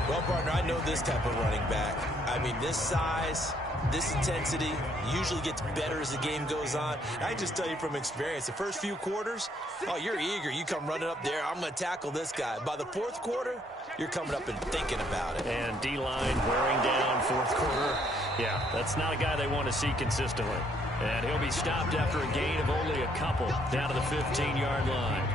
Well, partner, I know this type of running back. I mean, this size, this intensity usually gets better as the game goes on. I just tell you from experience, the first few quarters, oh, you're eager. You come running up there, I'm going to tackle this guy. By the 4th quarter, you're coming up and thinking about it. And D-line wearing down 4th quarter. Yeah, that's not a guy they want to see consistently. And he'll be stopped after a gain of only a couple down to the 15-yard line.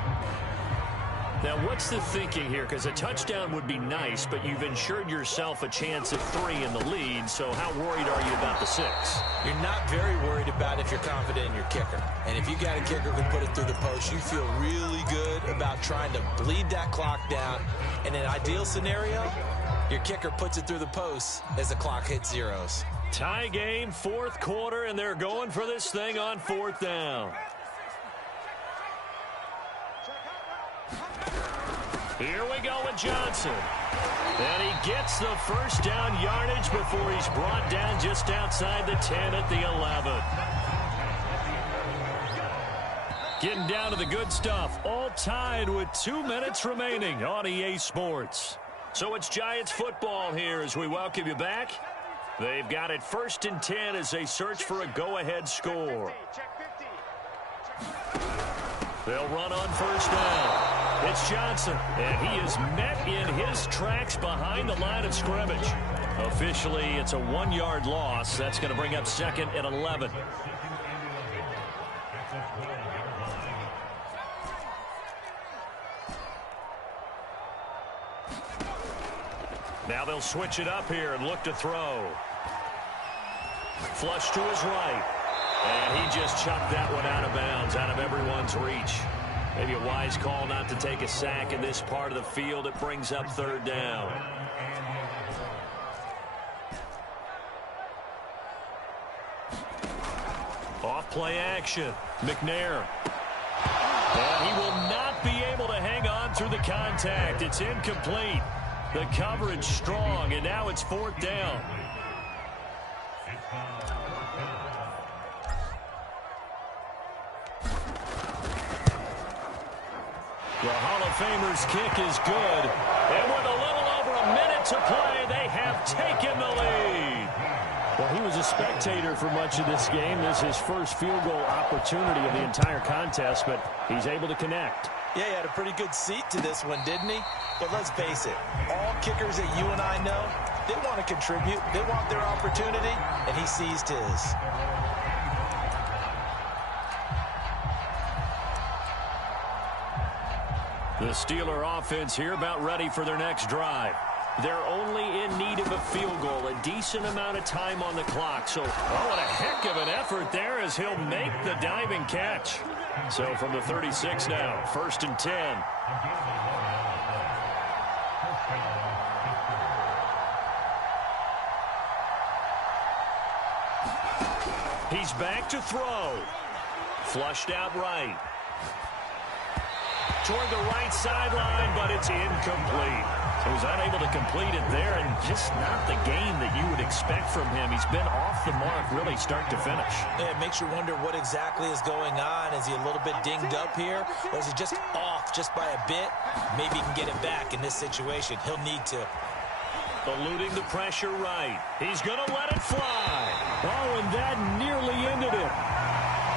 Now, what's the thinking here? Because a touchdown would be nice, but you've ensured yourself a chance at 3 in the lead, so how worried are you about the 6? You're not very worried about if you're confident in your kicker. And if you got a kicker who can put it through the post, you feel really good about trying to bleed that clock down. In an ideal scenario, your kicker puts it through the post as the clock hits zeros. Tie game, 4th quarter, and they're going for this thing on 4th down. Here we go with Johnson. And he gets the first down yardage before he's brought down just outside the 10 at the 11. Getting down to the good stuff. All tied with 2 minutes remaining on EA Sports. So it's Giants football here as we welcome you back. They've got it 1st and 10 as they search for a go-ahead score. They'll run on 1st down. It's Johnson, and he is met in his tracks behind the line of scrimmage. Officially, it's a 1-yard loss. That's going to bring up 2nd and 11. Now they'll switch it up here and look to throw. Flush to his right. And he just chucked that one out of bounds, out of everyone's reach. Maybe a wise call not to take a sack in this part of the field. It brings up 3rd down. Off play action. McNair. And he will not be able to hang on through the contact. It's incomplete. The coverage strong, and now it's 4th down. The Hall of Famer's kick is good. And with a little over a minute to play, they have taken the lead. Well, he was a spectator for much of this game. This is his first field goal opportunity of the entire contest, but he's able to connect. Yeah, he had a pretty good seat to this one, didn't he? But let's face it, all kickers that you and I know, they want to contribute. They want their opportunity, and he seized his. The Steeler offense here about ready for their next drive. They're only in need of a field goal, a decent amount of time on the clock. So, oh, what a heck of an effort there as he'll make the diving catch. So from the 36 now, 1st and 10. He's back to throw. Flushed out right. Toward the right sideline, but it's incomplete. So he's unable to complete it there, and just not the game that you would expect from him. He's been off the mark really start to finish. Yeah, it makes you wonder what exactly is going on. Is he a little bit dinged up here, or is he just off just by a bit? Maybe he can get it back in this situation. He'll need to. Eluding the pressure right. He's going to let it fly. Oh, and that nearly ended it.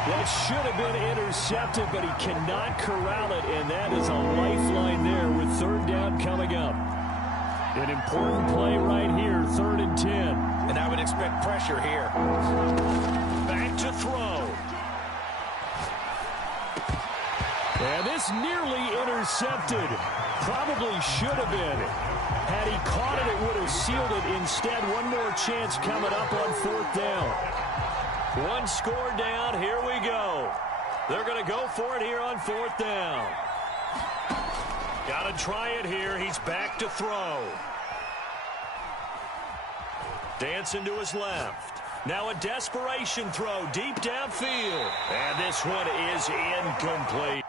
That should have been intercepted, but he cannot corral it, and that is a lifeline there with third down coming up. An important play right here, 3rd and 10. And I would expect pressure here. Back to throw. And this nearly intercepted. Probably should have been. Had he caught it, it would have sealed it. Instead, one more chance coming up on 4th down. One score down. Here we go. They're going to go for it here on 4th down. Got to try it here. He's back to throw. Dancing to his left. Now a desperation throw deep downfield. And this one is incomplete.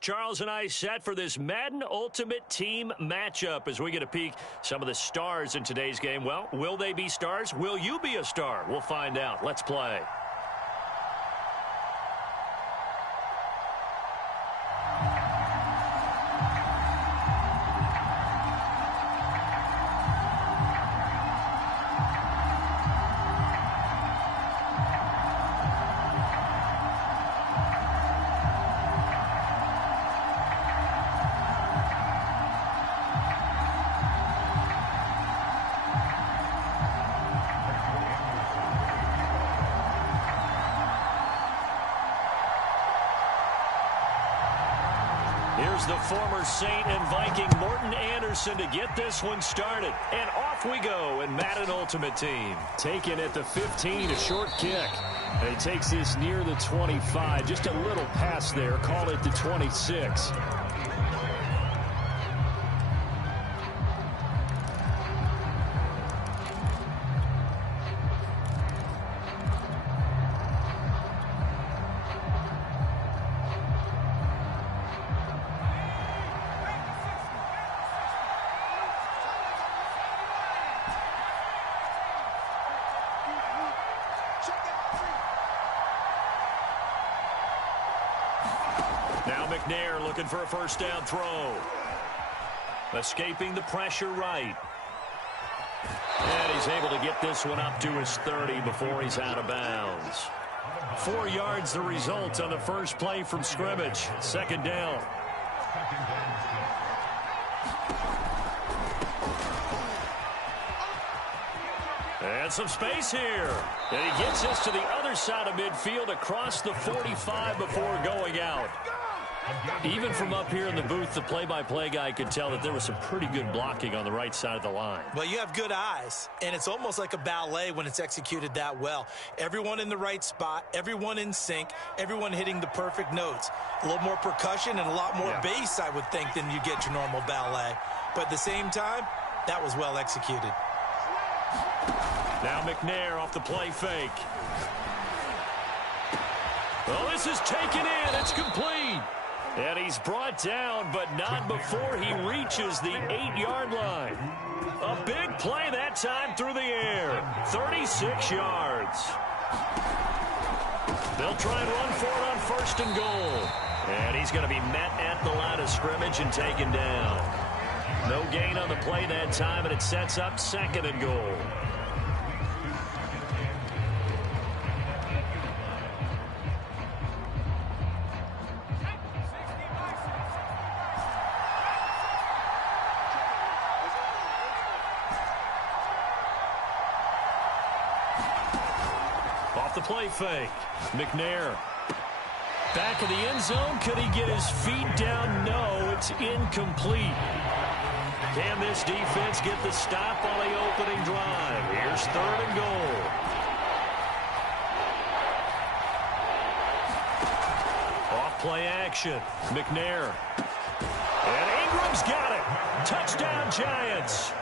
Charles and I set for this Madden Ultimate Team matchup as we get a peek some of the stars in today's game. Well, will they be stars? Will you be a star? We'll find out. Let's play. Here's the former Saint and Viking Morten Andersen to get this one started. And off we go in Madden Ultimate Team. Taken at the 15, a short kick. And he takes this near the 25. Just a little pass there. Call it the 26. Now McNair looking for a first down throw. Escaping the pressure right. And he's able to get this one up to his 30 before he's out of bounds. 4 yards the result on the first play from scrimmage. Second down. And some space here. And he gets this to the other side of midfield across the 45 before going out. Even from up here in the booth, the play-by-play guy could tell that there was some pretty good blocking on the right side of the line. Well, you have good eyes, and it's almost like a ballet when it's executed that well. Everyone in the right spot, everyone in sync, everyone hitting the perfect notes. A little more percussion and a lot more bass, I would think, than you get your normal ballet. But at the same time, that was well executed. Now McNair off the play fake. Well, this is taken in. It's complete. And he's brought down, but not before he reaches the 8-yard line. A big play that time through the air. 36 yards. They'll try and run for it on first and goal. And he's going to be met at the line of scrimmage and taken down. No gain on the play that time, and it sets up second and goal. Off the play fake. McNair. Back of the end zone. Could he get his feet down? No, it's incomplete. Can this defense get the stop on the opening drive? Here's third and goal. Off play action. McNair. And Ingram's got it. Touchdown, Giants.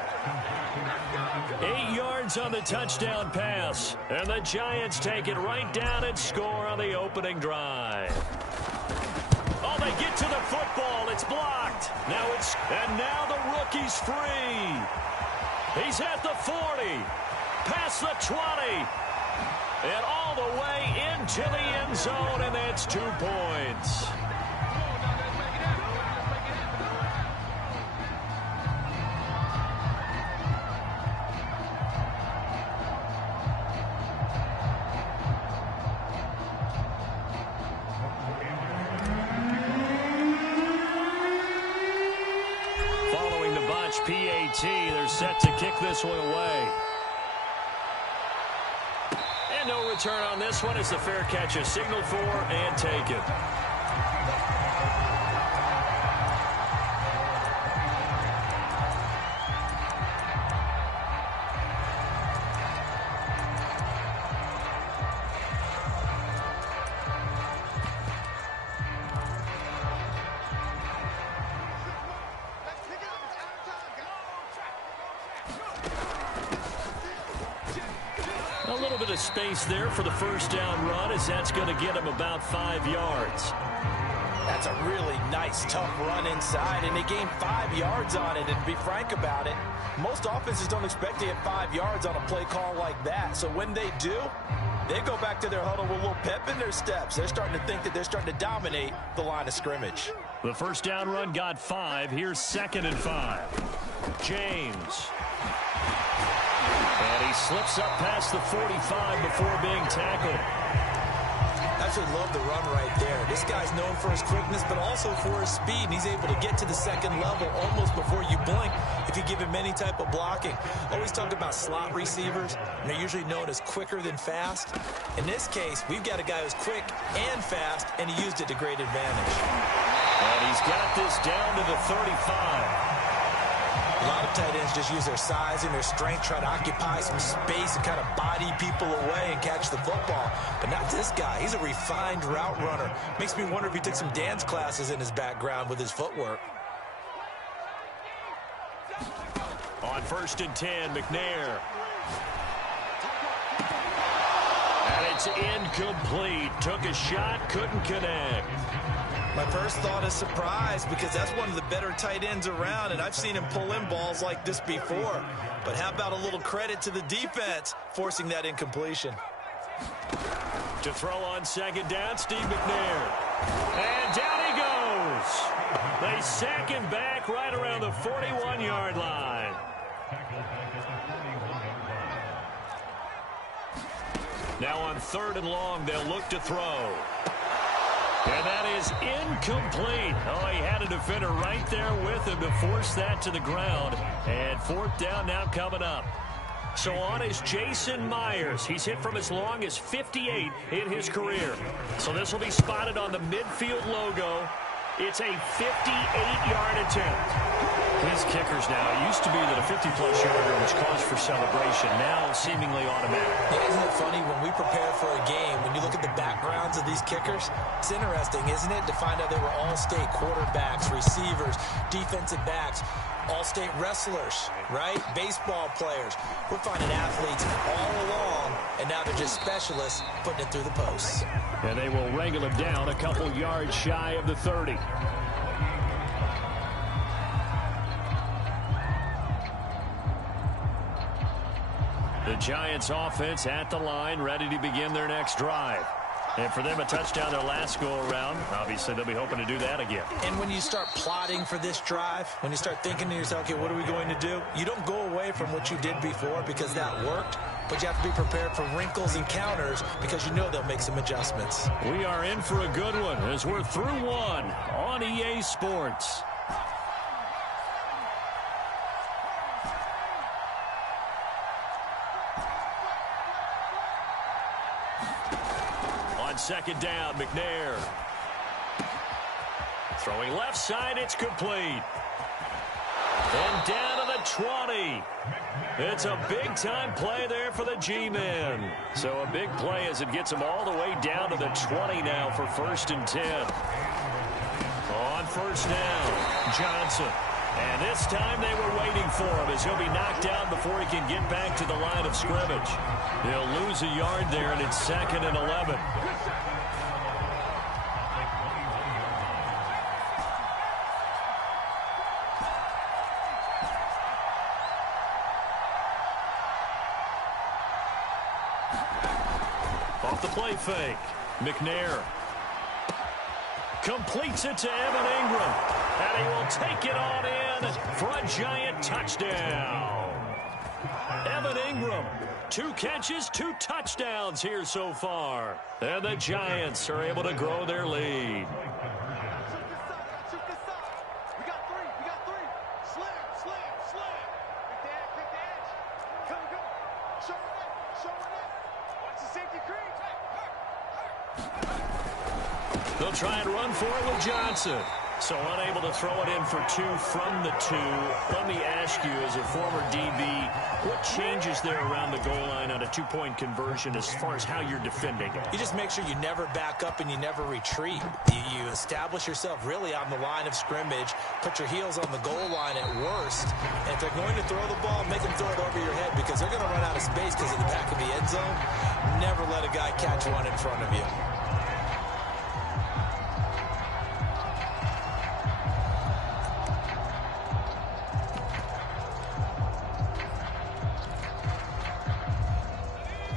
8 yards on the touchdown pass. And the Giants take it right down and score on the opening drive. Oh, they get to the football. It's blocked. And now the rookie's free. He's at the 40. Past the 20. And all the way into the end zone, and that's 2 points. PAT, they're set to kick this one away. And no return on this one as the fair catch is signaled for and taken. A little bit of space there for the first down run as that's going to get him about 5 yards. That's a really nice, tough run inside, and they gained 5 yards on it. And to be frank about it, most offenses don't expect to get 5 yards on a play call like that. So when they do, they go back to their huddle with a little pep in their steps. They're starting to think that they're starting to dominate the line of scrimmage. The first down run got 5. Here's 2nd and 5. James. And he slips up past the 45 before being tackled. Absolutely love the run right there. This guy's known for his quickness, but also for his speed. And he's able to get to the second level almost before you blink if you give him any type of blocking. Always talk about slot receivers, and they're usually known as quicker than fast. In this case, we've got a guy who's quick and fast, and he used it to great advantage. And he's got this down to the 35. A lot of tight ends just use their size and their strength, try to occupy some space and kind of body people away and catch the football. But not this guy. He's a refined route runner. Makes me wonder if he took some dance classes in his background with his footwork. On 1st and 10, McNair. And it's incomplete. Took a shot, couldn't connect. My first thought is surprise because that's one of the better tight ends around, and I've seen him pull in balls like this before. But how about a little credit to the defense forcing that incompletion? To throw on 2nd down, Steve McNair. And down he goes. They sack him back right around the 41-yard line. Now on 3rd and long, they'll look to throw. And that is incomplete. Oh, he had a defender right there with him to force that to the ground. And 4th down now coming up. So on is Jason Myers. He's hit from as long as 58 in his career. So this will be spotted on the midfield logo. It's a 58-yard attempt. His kickers now, it used to be that a 50-plus yarder was cause for celebration. Now seemingly automatic. Yeah, isn't it funny when we prepare for a game, when you look at the backgrounds of these kickers, it's interesting, isn't it, to find out they were all-state quarterbacks, receivers, defensive backs, all-state wrestlers, right? Baseball players. We're finding athletes all along, and now they're just specialists putting it through the posts. And they will wrangle him down a couple yards shy of the 30. The Giants offense at the line, ready to begin their next drive. And for them, a touchdown their last go-around. Obviously, they'll be hoping to do that again. And when you start plotting for this drive, when you start thinking to yourself, okay, what are we going to do? You don't go away from what you did before because that worked, but you have to be prepared for wrinkles and counters because you know they'll make some adjustments. We are in for a good one as we're through one on EA Sports. On 2nd down, McNair. Throwing left side, it's complete. And down to the 20. It's a big-time play there for the G-men. So a big play as it gets them all the way down to the 20 now for 1st and 10. On 1st down, Johnson. And this time they were waiting for him as he'll be knocked down before he can get back to the line of scrimmage. He'll lose a yard there, and it's 2nd and 11. Off the play fake, McNair completes it to Evan Ingram, and he will take it on in for a Giant touchdown. Evan Ingram, 2 catches, 2 touchdowns here so far, and the Giants are able to grow their lead. They'll try and run for it with Johnson. So unable to throw it in for 2 from the 2. Let me ask you, as a former DB, what changes there around the goal line on a 2-point conversion as far as how you're defending it? You just make sure you never back up and you never retreat. You establish yourself really on the line of scrimmage, put your heels on the goal line at worst, and if they're going to throw the ball, make them throw it over your head because they're going to run out of space because of the back of the end zone. Never let a guy catch one in front of you.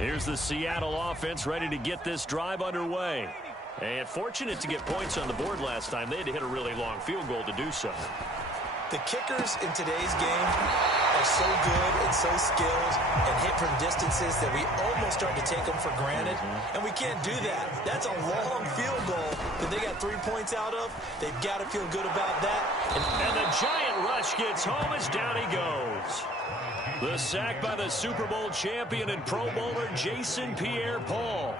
Here's the Seattle offense ready to get this drive underway. And fortunate to get points on the board last time. They had to hit a really long field goal to do so. The kickers in today's game are so good and so skilled and hit from distances that we almost start to take them for granted. And we can't do that. That's a long field goal that they got 3 points out of. They've got to feel good about that. And the giant rush gets home as down he goes. The sack by the Super Bowl champion and Pro Bowler Jason Pierre-Paul.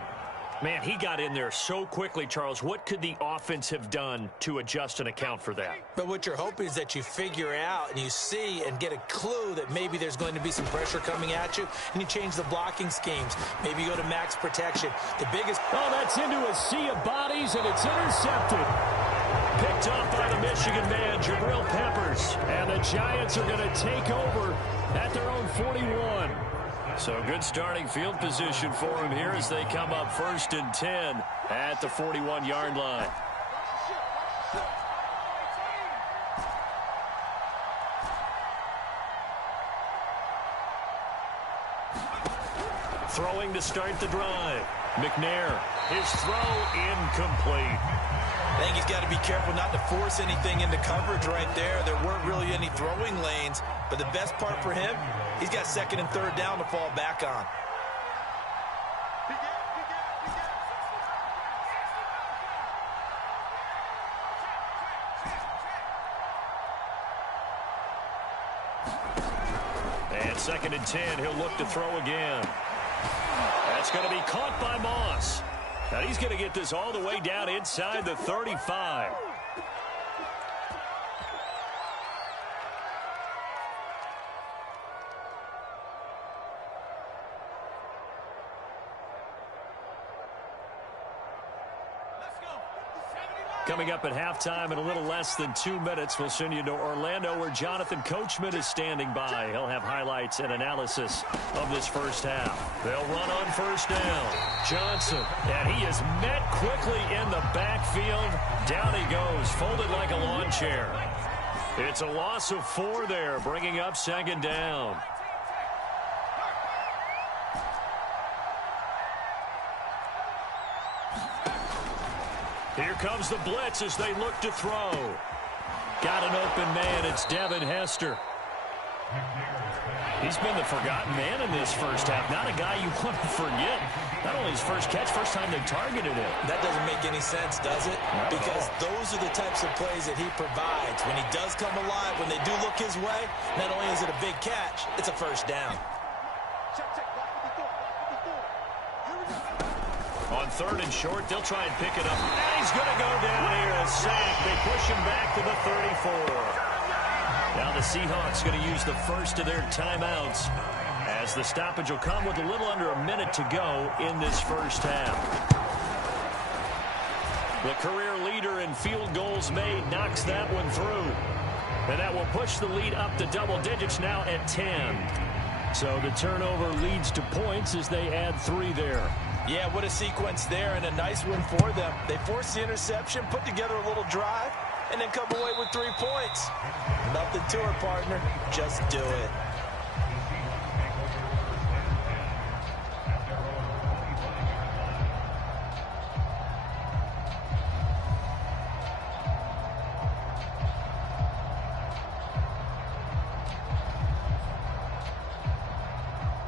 Man, he got in there so quickly, Charles. What could the offense have done to adjust and account for that? But what you're hoping is that you figure out and you see and get a clue that maybe there's going to be some pressure coming at you, and you change the blocking schemes. Maybe you go to max protection. The biggest... Oh, that's into a sea of bodies, and it's intercepted. Picked up by the Michigan man, Jabril Peppers. And the Giants are going to take over at their own 41. So good starting field position for him here as they come up 1st and 10 at the 41-yard line. Throwing to start the drive. McNair, his throw incomplete. I think he's got to be careful not to force anything into coverage right there. There weren't really any throwing lanes, but the best part for him, he's got 2nd and 3rd down to fall back on. And 2nd and 10, he'll look to throw again. That's going to be caught by Moss. Now he's going to get this all the way down inside the 35. Coming up at halftime in a little less than 2 minutes, we'll send you to Orlando where Jonathan Coachman is standing by. He'll have highlights and analysis of this first half. They'll run on 1st down. Johnson, and he is met quickly in the backfield. Down he goes, folded like a lawn chair. It's a loss of 4 there, bringing up 2nd down. Here comes the blitz as they look to throw. Got an open man. It's Devin Hester. He's been the forgotten man in this first half. Not a guy you want to forget. Not only his first catch, first time they targeted him. That doesn't make any sense, does it? Because those are the types of plays that he provides. When he does come alive, when they do look his way, not only is it a big catch, it's a 1st down. On 3rd and short, they'll try and pick it up. And he's going to go down here. A sack. They push him back to the 34. Now the Seahawks going to use the first of their timeouts as the stoppage will come with a little under a minute to go in this first half. The career leader in field goals made knocks that one through. And that will push the lead up to double digits now at 10. So the turnover leads to points as they add 3 there. Yeah, what a sequence there, and a nice win for them. They forced the interception, put together a little drive, and then come away with 3 points. Nothing to it, partner. Just do it.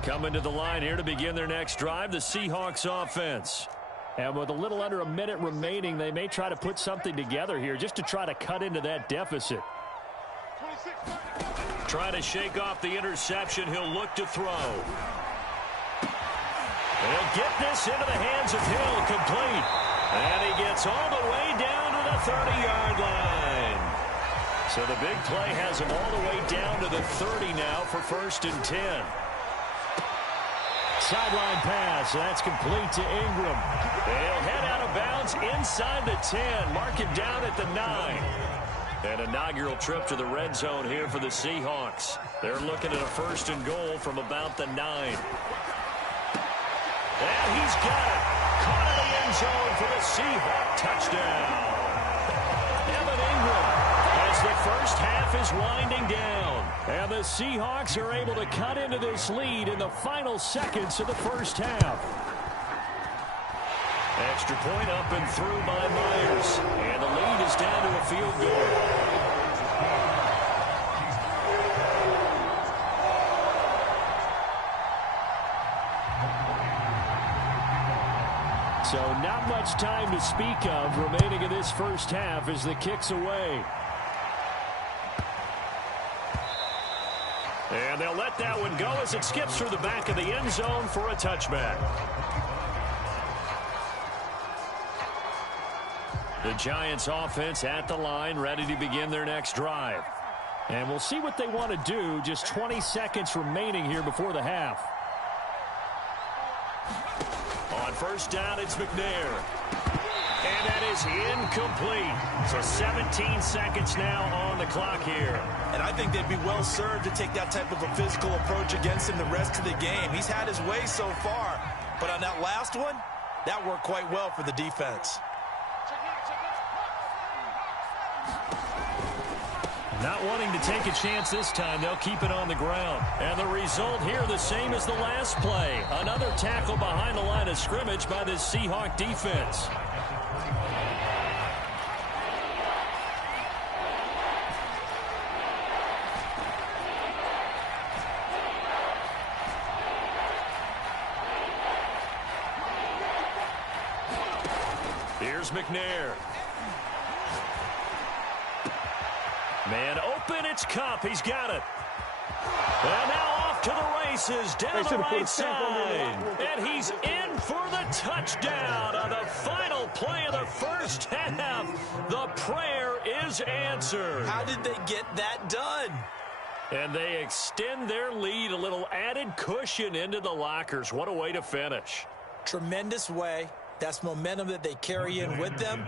Coming to the line here to begin their next drive, the Seahawks offense. And with a little under a minute remaining, they may try to put something together here just to try to cut into that deficit. Trying to shake off the interception. He'll look to throw. He'll get this into the hands of Hill, complete. And he gets all the way down to the 30-yard line. So the big play has him all the way down to the 30 now for 1st and 10. Sideline pass. That's complete to Ingram. They'll head out of bounds inside the 10. Mark it down at the 9. An inaugural trip to the red zone here for the Seahawks. They're looking at a 1st and goal from about the 9. And he's got it. Caught in the end zone for the Seahawks touchdown. Evan Ingram has the first half is winding down. And the Seahawks are able to cut into this lead in the final seconds of the first half. Extra point up and through by Myers. And the lead is down to a field goal. So not much time to speak of remaining in this first half as the kick's away. And they'll let that one go as it skips through the back of the end zone for a touchback. The Giants offense at the line, ready to begin their next drive. And we'll see what they want to do. Just 20 seconds remaining here before the half. On first down, it's McNair. And that is incomplete. So 17 seconds now on the clock here. And I think they'd be well served to take that type of a physical approach against him the rest of the game. He's had his way so far. But on that last one, that worked quite well for the defense. Not wanting to take a chance this time, they'll keep it on the ground. And the result here the same as the last play. Another tackle behind the line of scrimmage by this Seahawk defense. Here's McNair. Man open, it's Cup. He's got it. And now off to the races down the right side. And he's in for the touchdown on the final play of the first half. The prayer is answered. How did they get that done? And they extend their lead, a little added cushion into the lockers. What a way to finish. Tremendous way. That's momentum that they carry in with them.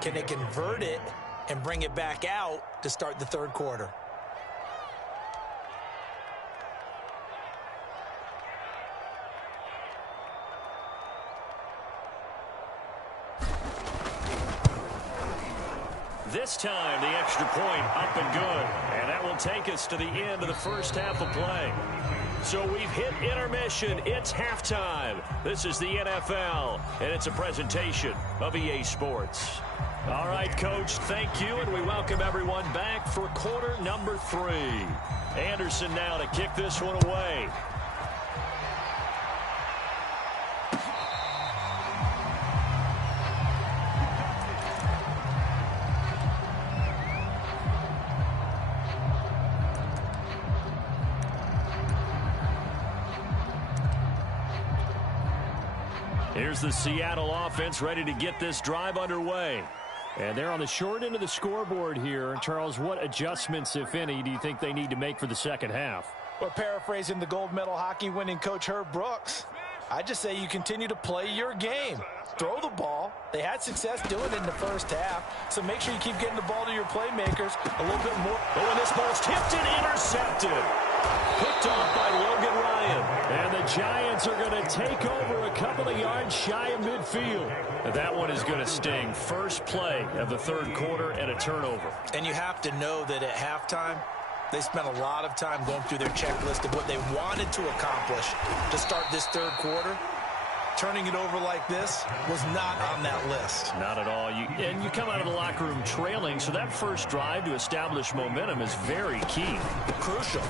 Can they convert it and bring it back out to start the third quarter? This time, the extra point up and good. And that will take us to the end of the first half of play. So we've hit intermission. It's halftime. This is the NFL, and it's a presentation of EA Sports. All right, Coach, thank you, and we welcome everyone back for quarter number 3. Anderson now to kick this one away. Here's the Seattle offense ready to get this drive underway. And they're on the short end of the scoreboard here. Charles, what adjustments, if any, do you think they need to make for the second half? Well, paraphrasing the gold medal hockey winning coach Herb Brooks, I just say you continue to play your game. Throw the ball. They had success doing it in the first half, so make sure you keep getting the ball to your playmakers a little bit more. Oh, and this ball's tipped and intercepted. Picked off by Logan Ryan. And the Giants are going to take over a couple of yards shy of midfield. That one is going to sting. First play of the third quarter and a turnover. And you have to know that at halftime, they spent a lot of time going through their checklist of what they wanted to accomplish to start this third quarter. Turning it over like this was not on that list. Not at all. And you come out of the locker room trailing, so that first drive to establish momentum is very key. Crucial.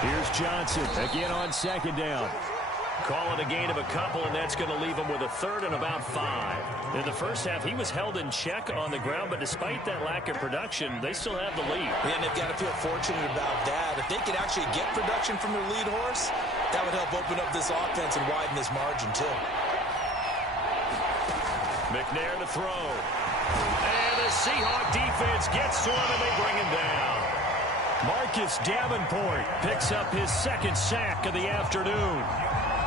Here's Johnson again on second down. Call it a gain of a couple, and that's going to leave him with a third and about 5. In the first half, he was held in check on the ground, but despite that lack of production, they still have the lead. And they've got to feel fortunate about that. If they could actually get production from their lead horse, that would help open up this offense and widen this margin, too. McNair to throw. And the Seahawk defense gets to him, and they bring him down. Marcus Davenport picks up his second sack of the afternoon.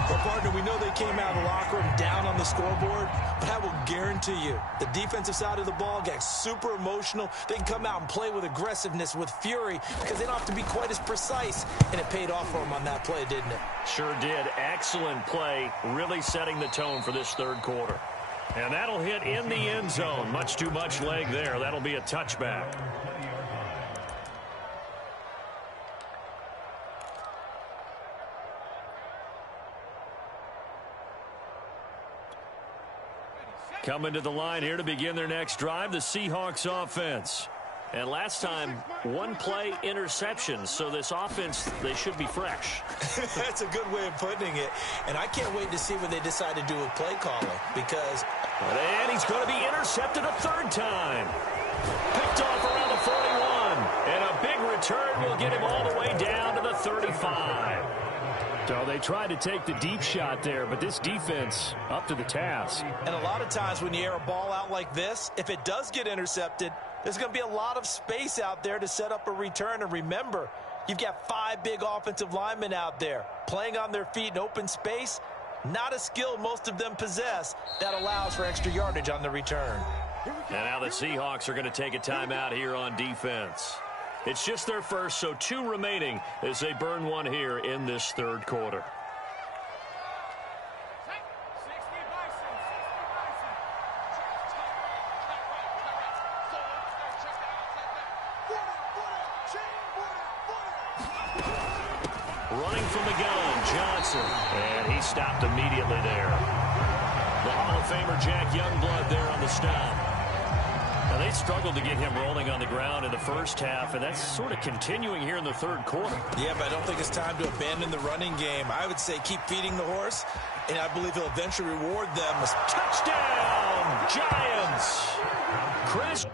Well, partner, we know they came out of the locker room down on the scoreboard, but I will guarantee you the defensive side of the ball got super emotional. They can come out and play with aggressiveness, with fury, because they don't have to be quite as precise, and it paid off for them on that play, didn't it? Sure did. Excellent play, really setting the tone for this third quarter. And that'll hit in the end zone. Much too much leg there. That'll be a touchback. Coming to the line here to begin their next drive, the Seahawks offense. And last time, one play interception. So this offense, they should be fresh. That's a good way of putting it. And I can't wait to see what they decide to do with play calling because... And he's going to be intercepted a third time. Picked off around the 41. And a big return will get him all the way down to the 35. So they tried to take the deep shot there, but this defense up to the task. And a lot of times when you air a ball out like this, if it does get intercepted, there's going to be a lot of space out there to set up a return. And remember, you've got 5 big offensive linemen out there playing on their feet in open space. Not a skill most of them possess that allows for extra yardage on the return. And now the Seahawks are going to take a timeout here on defense. It's just their first, so 2 remaining as they burn one here in this third quarter. Running from the gun, Johnson. And he stopped immediately there. The Hall of Famer Jack Youngblood there on the stop. Now, they struggled to get him rolling on the ground in the first half, and that's sort of continuing here in the third quarter. Yeah, but I don't think it's time to abandon the running game. I would say keep feeding the horse, and I believe he'll eventually reward them. Touchdown, Giants! Chris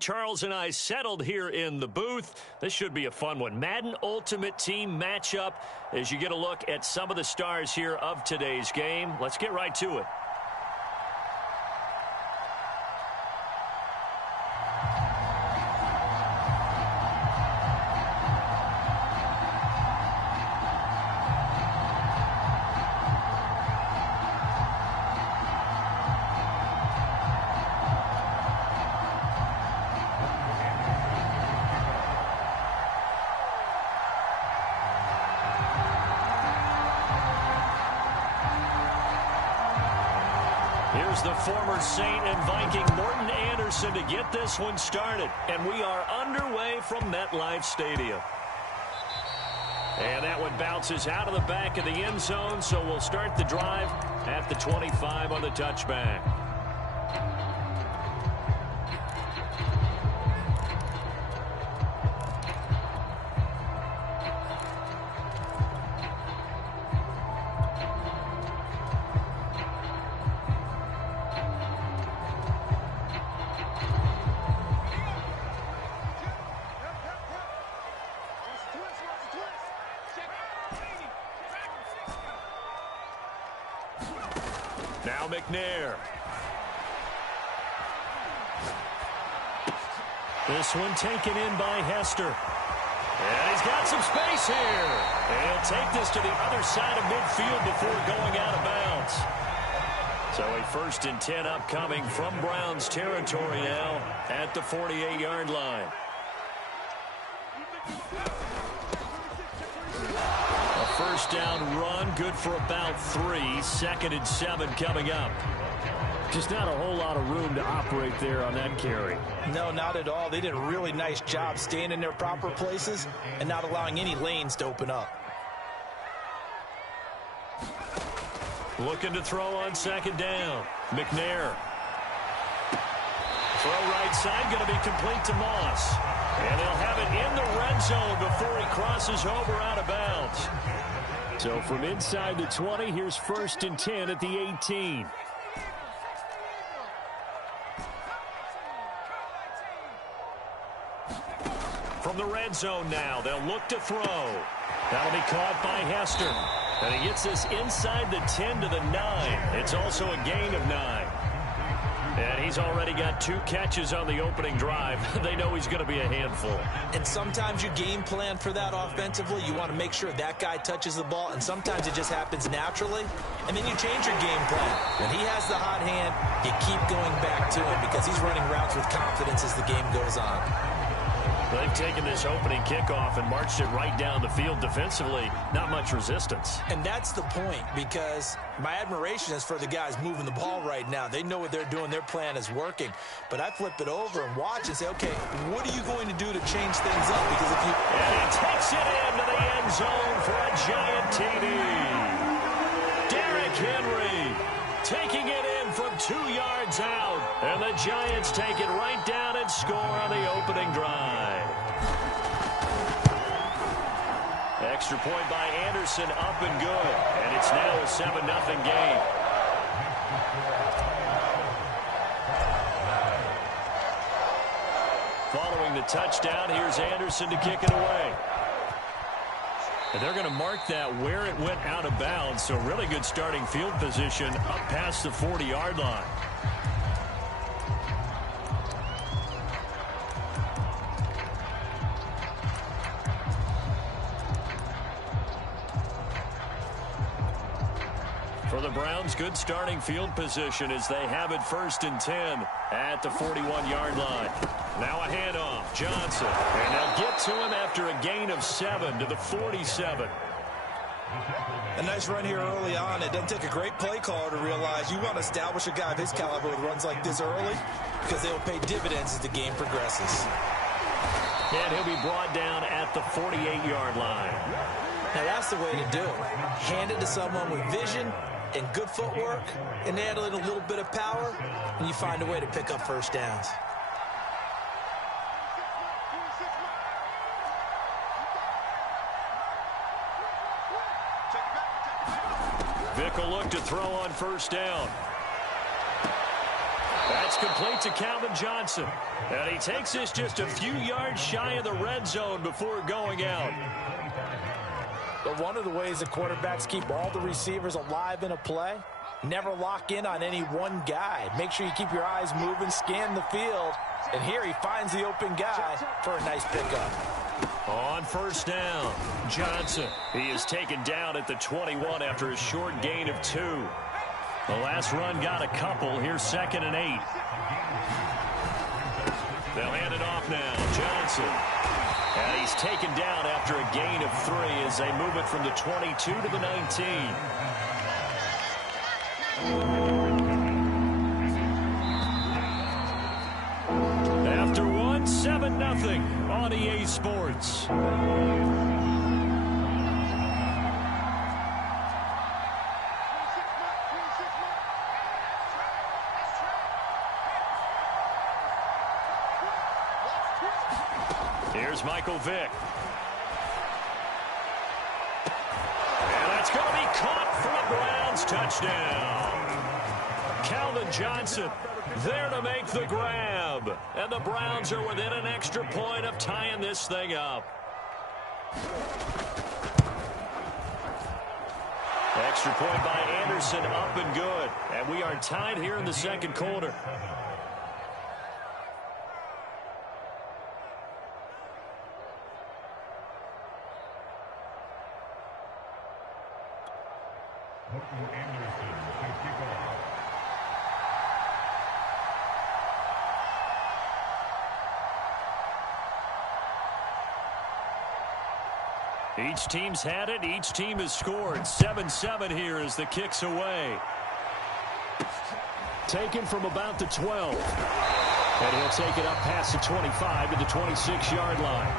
Charles and I settled here in the booth. This should be a fun one. Madden Ultimate Team matchup as you get a look at some of the stars here of today's game. Let's get right to it. Here's the former Saint and Viking Morton Anderson to get this one started. And we are underway from MetLife Stadium. And that one bounces out of the back of the end zone, so we'll start the drive at the 25 on the touchback. Now McNair. This one taken in by Hester. And he's got some space here. And he'll take this to the other side of midfield before going out of bounds. So a 1st and 10 upcoming from Browns territory now at the 48-yard line. First down run, good for about 3. 2nd and 7 coming up. Just not a whole lot of room to operate there on that carry. No, not at all. They did a really nice job staying in their proper places and not allowing any lanes to open up. Looking to throw on 2nd down. McNair. Throw right side, going to be complete to Moss. And they'll have it in the red zone before he crosses over out of bounds. So from inside the 20, here's 1st and 10 at the 18. From the red zone now, they'll look to throw. That'll be caught by Hester. And he gets this inside the 10 to the 9. It's also a gain of 9. And he's already got 2 catches on the opening drive. They know he's going to be a handful. And sometimes you game plan for that offensively. You want to make sure that guy touches the ball, and sometimes it just happens naturally. And then you change your game plan. When he has the hot hand, you keep going back to him because he's running routes with confidence as the game goes on. They've taken this opening kickoff and marched it right down the field defensively. Not much resistance. And that's the point, because my admiration is for the guys moving the ball right now. They know what they're doing. Their plan is working. But I flip it over and watch and say, okay, what are you going to do to change things up? Because if you... And he takes it into the end zone for a giant TD. Derrick Henry taking it in from 2 yards out. And the Giants take it right down and score on the opening drive. Extra point by Anderson, up and good. And it's now a 7-0 game. Following the touchdown, here's Anderson to kick it away. And they're going to mark that where it went out of bounds. So really good starting field position up past the 40-yard line. For the Browns, good starting field position as they have it 1st and 10 at the 41-yard line. Now a handoff, Johnson. And they'll get to him after a gain of 7 to the 47. A nice run here early on. It doesn't take a great play caller to realize you want to establish a guy of his caliber with runs like this early because they'll pay dividends as the game progresses. And he'll be brought down at the 48-yard line. Now that's the way to do it. Hand it to someone with vision and good footwork and add in a little bit of power, and you find a way to pick up 1st downs. Vick will look to throw on 1st down. That's complete to Calvin Johnson. And he takes this just a few yards shy of the red zone before going out. But one of the ways the quarterbacks keep all the receivers alive in a play, never lock in on any one guy. Make sure you keep your eyes moving, scan the field. And here he finds the open guy for a nice pickup. On first down, Johnson. He is taken down at the 21 after a short gain of 2. The last run got a couple. Here's 2nd and 8. They'll hand it off now. Johnson. And he's taken down after a gain of 3 as they move it from the 22 to the 19. After one, 7-0 on EA Sports. Here's Michael Vick. And that's going to be caught for a Browns touchdown. Calvin Johnson there to make the grab. And the Browns are within an extra point of tying this thing up. Extra point by Anderson, up and good. And we are tied here in the second quarter. Each team's had it. Each team has scored. 7-7 here as the kick's away. Taken from about the 12. And he'll take it up past the 25 to the 26-yard line.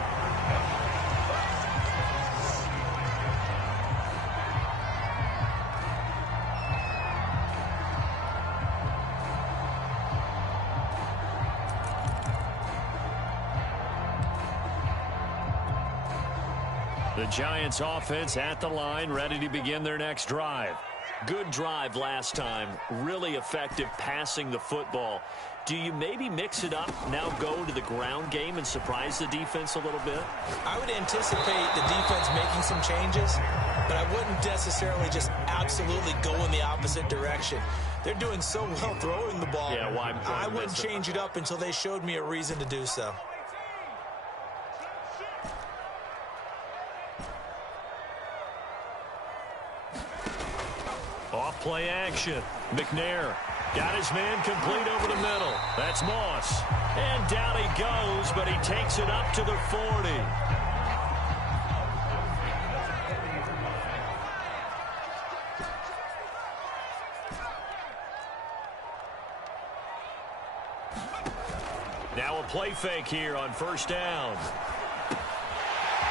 The Giants offense at the line, ready to begin their next drive. Good drive last time. Really effective passing the football. Do you maybe mix it up, now go to the ground game and surprise the defense a little bit? I would anticipate the defense making some changes, but I wouldn't necessarily just absolutely go in the opposite direction. They're doing so well throwing the ball. Yeah, why I wouldn't change it up until they showed me a reason to do so. Off-play action. McNair got his man complete over the middle. That's Moss. And down he goes, but he takes it up to the 40. Now a play fake here on first down.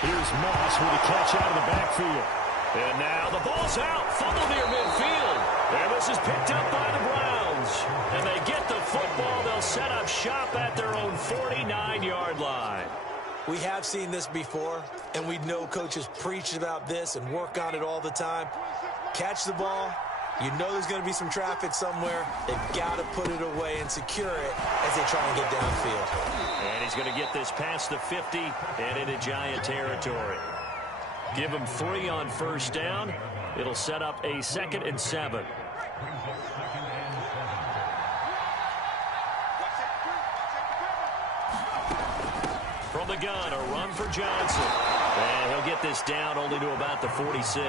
Here's Moss with a catch out of the backfield. And now the ball's out. Fumble near midfield. And this is picked up by the Browns. And they get the football. They'll set up shop at their own 49-yard line. We have seen this before, and we know coaches preach about this and work on it all the time. Catch the ball. You know there's going to be some traffic somewhere. They've got to put it away and secure it as they try and get downfield. And he's going to get this past the 50 and into Giant territory. Give him 3 on first down. It'll set up a 2nd and 7. From the gun, a run for Johnson. And he'll get this down only to about the 46.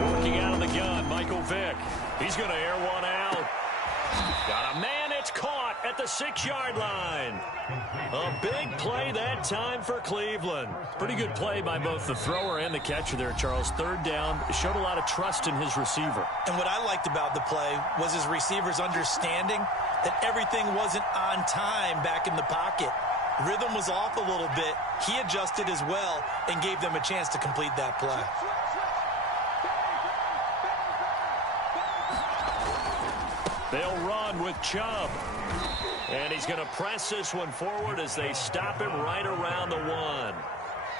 Working out of the gun, Michael Vick. He's going to air one out. Got a man, it's caught at the 6-yard line. A big play that time for Cleveland. Pretty good play by both the thrower and the catcher there, Charles. 3rd down, showed a lot of trust in his receiver. And what I liked about the play was his receivers understanding that everything wasn't on time back in the pocket. Rhythm was off a little bit. He adjusted as well and gave them a chance to complete that play. They'll run with Chubb. And he's going to press this one forward as they stop him right around the 1.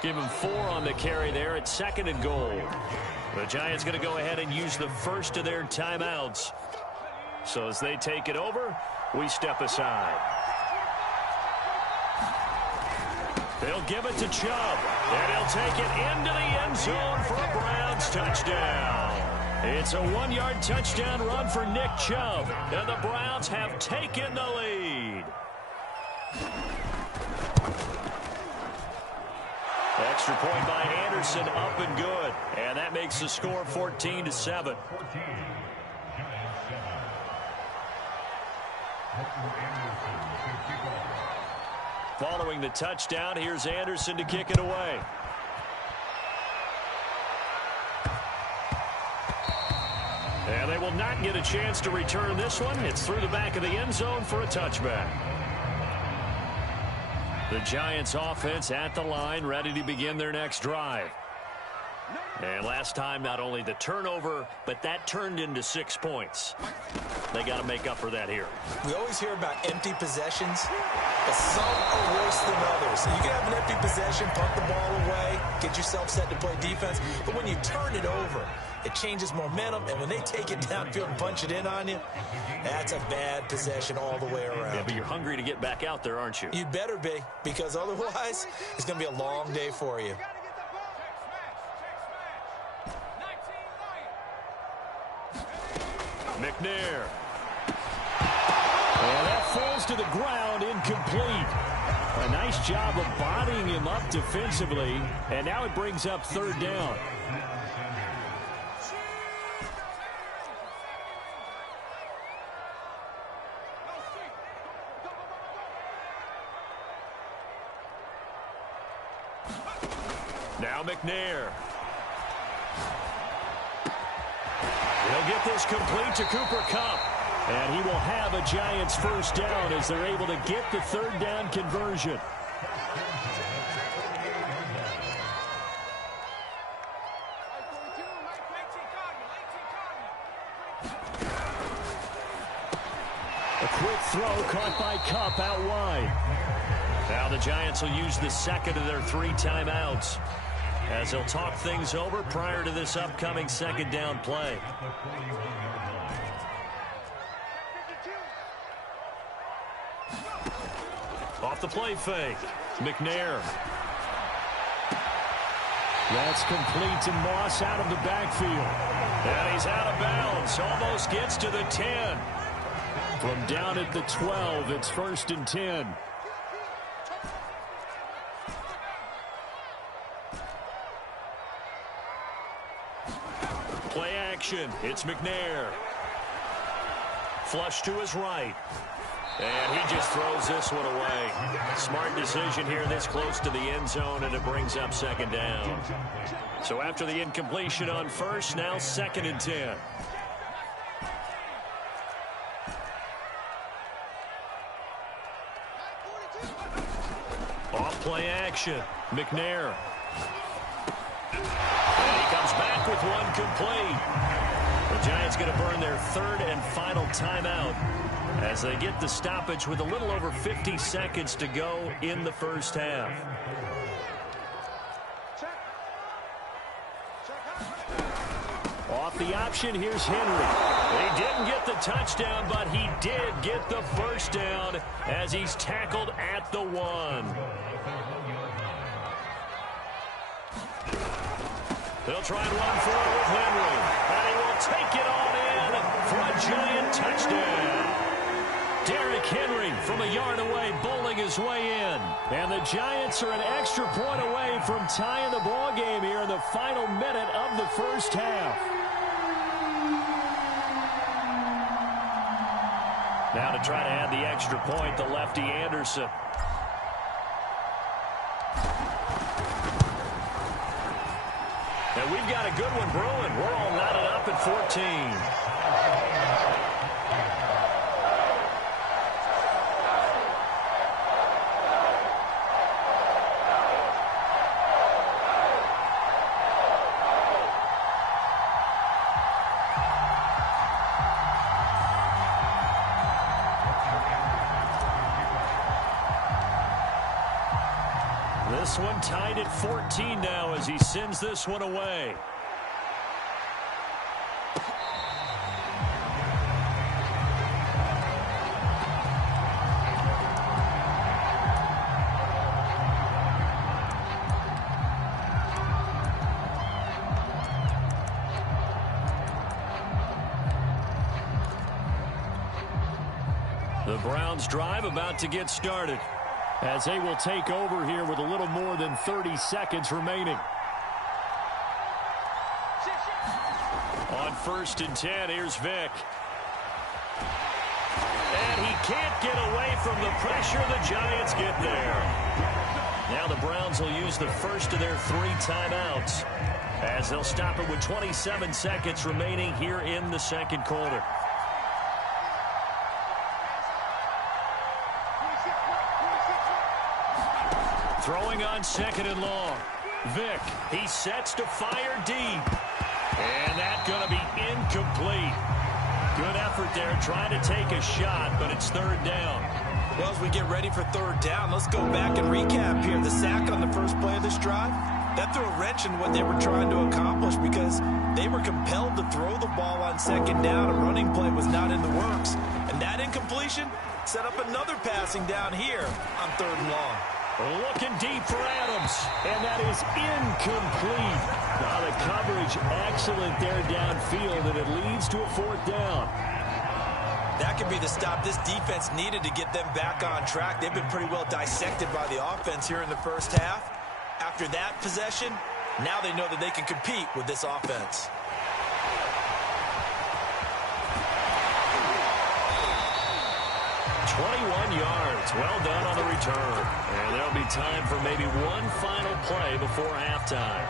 Give him 4 on the carry there at 2nd and goal. The Giants going to go ahead and use the first of their timeouts. So as they take it over, we step aside. They'll give it to Chubb, and he'll take it into the end zone for a Browns touchdown. It's a 1-yard touchdown run for Nick Chubb, and the Browns have taken the lead. Extra point by Anderson, up and good. And that makes the score 14-7. Following the touchdown, here's Anderson to kick it away. And they will not get a chance to return this one. It's through the back of the end zone for a touchback. The Giants offense at the line, ready to begin their next drive. And last time, not only the turnover, but that turned into 6 points. They got to make up for that here. We always hear about empty possessions, but some are worse than others. You can have an empty possession, punt the ball away, get yourself set to play defense, but when you turn it over, it changes momentum, and when they take it downfield and punch it in on you, that's a bad possession all the way around. Yeah, but you're hungry to get back out there, aren't you? You'd better be, because otherwise, it's going to be a long day for you. McNair. And that falls to the ground, incomplete. A nice job of bodying him up defensively, and now it brings up 3rd down. Now McNair. He'll get this complete to Cooper Kupp. And he will have a Giants first down as they're able to get the 3rd down conversion. A quick throw caught by Kupp out wide. Now the Giants will use the 2nd of their 3 timeouts as they'll talk things over prior to this upcoming 2nd down play. Off the play fake, McNair. That's complete to Moss out of the backfield. And he's out of bounds, almost gets to the 10. From down at the 12, it's 1st and 10. Play action. It's McNair. Flush to his right. And he just throws this one away. Smart decision here this close to the end zone, and it brings up 2nd down. So after the incompletion on 1st, now 2nd and 10. Off play action. McNair. And he comes back with one complete. The Giants going to burn their 3rd and final timeout as they get the stoppage with a little over 50 seconds to go in the first half. Off the option, here's Henry. He didn't get the touchdown, but he did get the first down as he's tackled at the 1. They'll try and run for it with Henry, and he will take it on in for a Giant touchdown. Derrick Henry from a yard away, bowling his way in. And the Giants are an extra point away from tying the ball game here in the final minute of the first half. Now to try to add the extra point, the lefty Anderson. And we've got a good one brewing. We're all knotted up at 14. This one tied at 14 now as he sends this one away. The Browns drive about to get started as they will take over here with a little more than 30 seconds remaining. On 1st and 10, here's Vick. And he can't get away from the pressure. The Giants get there. Now the Browns will use the first of their 3 timeouts as they'll stop it with 27 seconds remaining here in the second quarter. Throwing on 2nd and long. Vick, he sets to fire deep. And that's going to be incomplete. Good effort there trying to take a shot, but it's 3rd down. Well, as we get ready for 3rd down, let's go back and recap here. The sack on the first play of this drive, that threw a wrench in what they were trying to accomplish because they were compelled to throw the ball on 2nd down. A running play was not in the works. And that incompletion set up another passing down here on 3rd and long. Looking deep for Adams, and that is incomplete. Now the coverage excellent there downfield, and it leads to a 4th down. That could be the stop this defense needed to get them back on track. They've been pretty well dissected by the offense here in the first half. After that possession, now they know that they can compete with this offense. Yards. Well done on the return. And there'll be time for maybe one final play before halftime.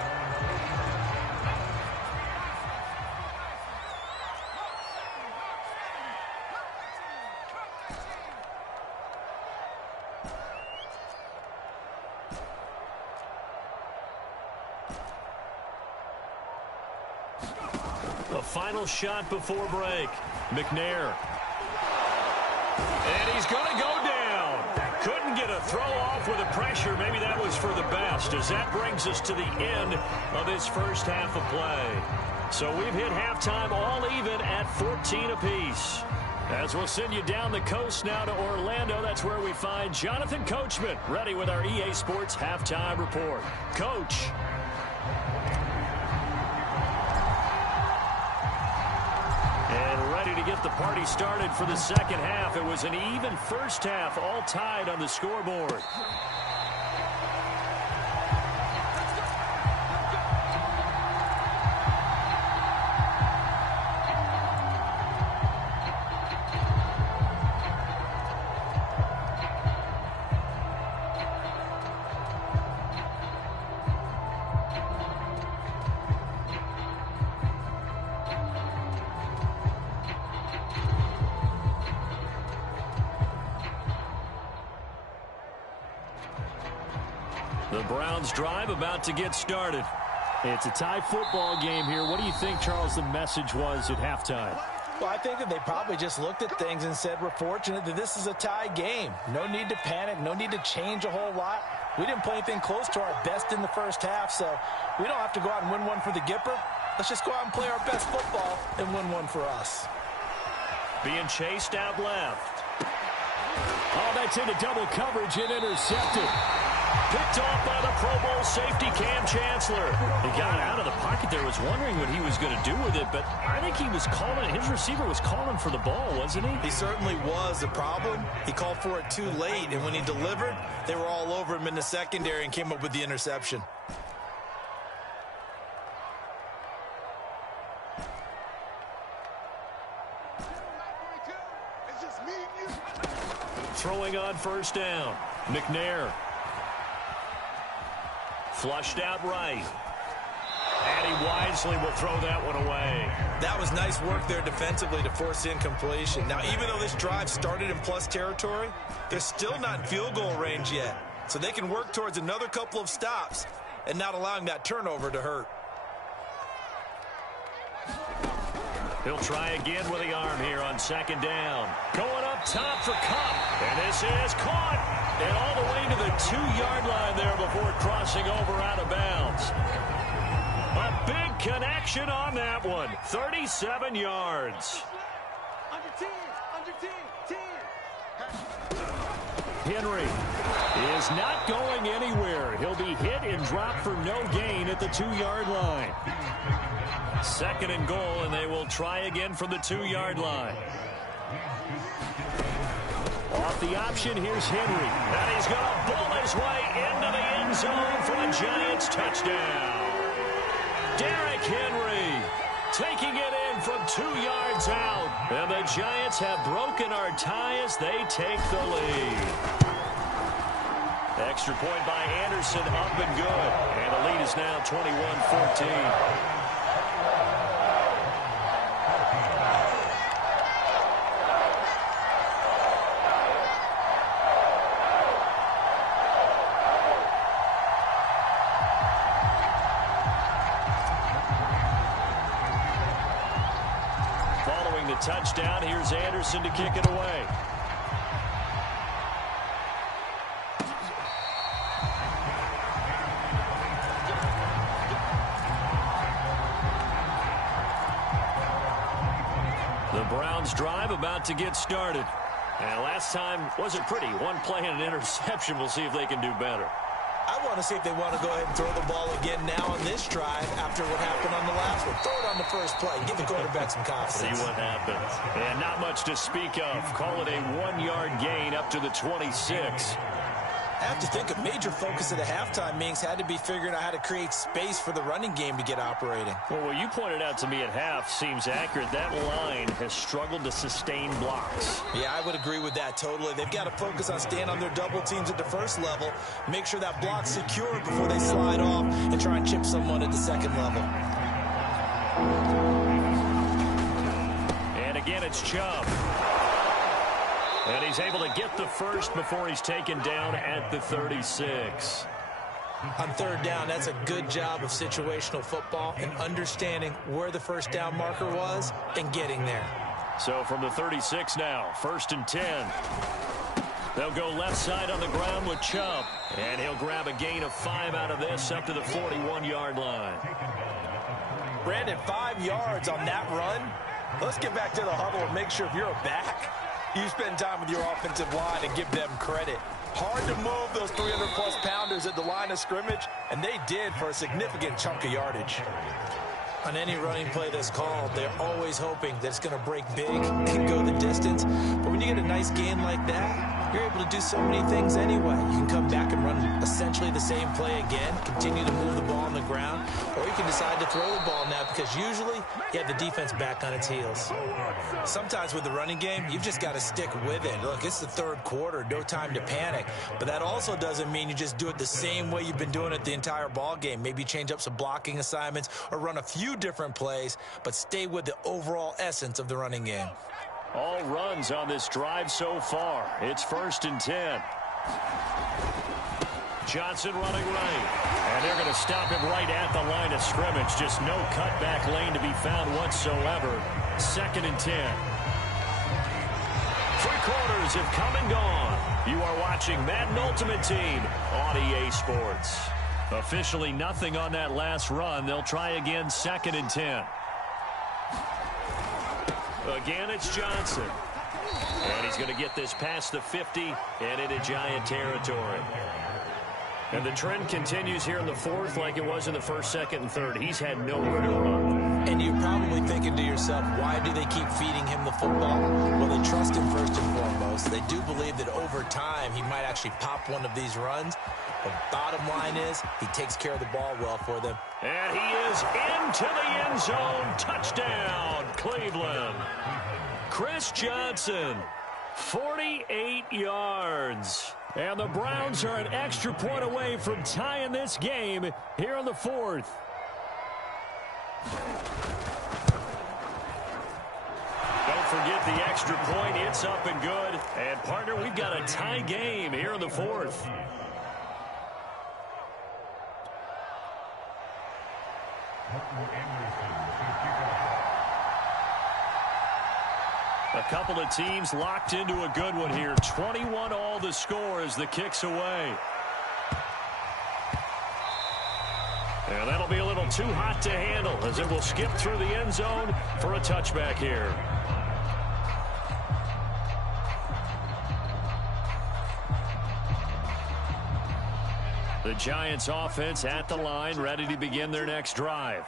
The final shot before break. McNair. And he's going to go down. Couldn't get a throw off with the pressure. Maybe that was for the best, as that brings us to the end of this first half of play. So we've hit halftime all even at 14 apiece. As we'll send you down the coast now to Orlando, that's where we find Jonathan Coachman ready with our EA Sports halftime report. Coach. And ready to get the party started for the second half. It was an even first half, all tied on the scoreboard. The Browns drive about to get started. It's a tie football game here. What do you think, Charles, the message was at halftime? Well, I think that they probably just looked at things and said, we're fortunate that this is a tie game. No need to panic. No need to change a whole lot. We didn't play anything close to our best in the first half, so we don't have to go out and win one for the Gipper. Let's just go out and play our best football and win one for us. Being chased out left. Oh, that's into double coverage and intercepted. Picked off by the Pro Bowl safety Cam Chancellor. He got out of the pocket there, was wondering what he was going to do with it, but I think he was calling, his receiver was calling for the ball, wasn't he? He certainly was. The problem, he called for it too late, and when he delivered, they were all over him in the secondary and came up with the interception. Throwing on first down. McNair. Flushed out right. And he wisely will throw that one away. That was nice work there defensively to force incompletion. Now, even though this drive started in plus territory, they're still not in field goal range yet. So they can work towards another couple of stops and not allowing that turnover to hurt. He'll try again with the arm here on second down. Going up top for Cup. And this is caught. And all the way to the 2-yard line there before crossing over out of bounds. A big connection on that one. 37 yards. Under 10, under 10, 10. Henry is not going anywhere. He'll be hit and dropped for no gain at the 2-yard line. Second and goal, and they will try again from the 2-yard line. Off the option, here's Henry. And he's going to bull his way into the end zone for a Giants touchdown. Derrick Henry taking it in from 2 yards out. And the Giants have broken our tie as they take the lead. Extra point by Anderson, up and good. And the lead is now 21-14. Following the touchdown, here's Anderson to kick it away. The Browns drive about to get started. And last time wasn't pretty. One play and an interception. We'll see if they can do better. I want to see if they want to go ahead and throw the ball again now on this drive after what happened on the last one. Throw it on the first play. Give the quarterback some confidence. See what happens. And not much to speak of. Call it a 1-yard gain up to the 26. I have to think a major focus of the halftime meetings had to be figuring out how to create space for the running game to get operating. Well, what you pointed out to me at half seems accurate. That line has struggled to sustain blocks. Yeah, I would agree with that totally. They've got to focus on staying on their double teams at the first level, make sure that block's secure before they slide off and try and chip someone at the second level. And again, it's Chubb. And he's able to get the first before he's taken down at the 36. On third down, that's a good job of situational football and understanding where the first down marker was and getting there. So from the 36 now, 1st and 10. They'll go left side on the ground with Chubb. And he'll grab a gain of 5 out of this up to the 41-yard line. Brandon, 5 yards on that run. Let's get back to the huddle and make sure if you're a back, you spend time with your offensive line and give them credit. Hard to move those 300-plus pounders at the line of scrimmage, and they did for a significant chunk of yardage. On any running play that's called, they're always hoping that it's going to break big and go the distance. But when you get a nice gain like that, you're able to do so many things anyway. You can come back and run essentially the same play again, continue to move the ball on the ground, or you can decide to throw the ball now because usually you have the defense back on its heels. Sometimes with the running game, you've just got to stick with it. Look, it's the third quarter, no time to panic. But that also doesn't mean you just do it the same way you've been doing it the entire ball game. Maybe change up some blocking assignments or run a few different plays, but stay with the overall essence of the running game. All runs on this drive so far. It's 1st and 10. Johnson running right. And they're going to stop him right at the line of scrimmage. Just no cutback lane to be found whatsoever. 2nd and 10. 3 quarters have come and gone. You are watching Madden Ultimate Team on EA Sports. Officially nothing on that last run. They'll try again 2nd and 10. Again, it's Johnson. And he's going to get this past the 50 and into Giant territory. And the trend continues here in the 4th like it was in the 1st, 2nd, and 3rd. He's had nowhere to run. And you're probably thinking to yourself, why do they keep feeding him the football? Well, they trust him first and foremost. They do believe that over time he might actually pop one of these runs. The bottom line is he takes care of the ball well for them. And he is into the end zone. Touchdown, Cleveland. Chris Johnson, 48 yards. And the Browns are an extra point away from tying this game here in the 4th. Don't forget the extra point. It's up and good. And, partner, we've got a tie game here in the 4th. A couple of teams locked into a good one here. 21 all the score as the kick's away. And that'll be a little too hot to handle as it will skip through the end zone for a touchback here. The Giants offense at the line, ready to begin their next drive.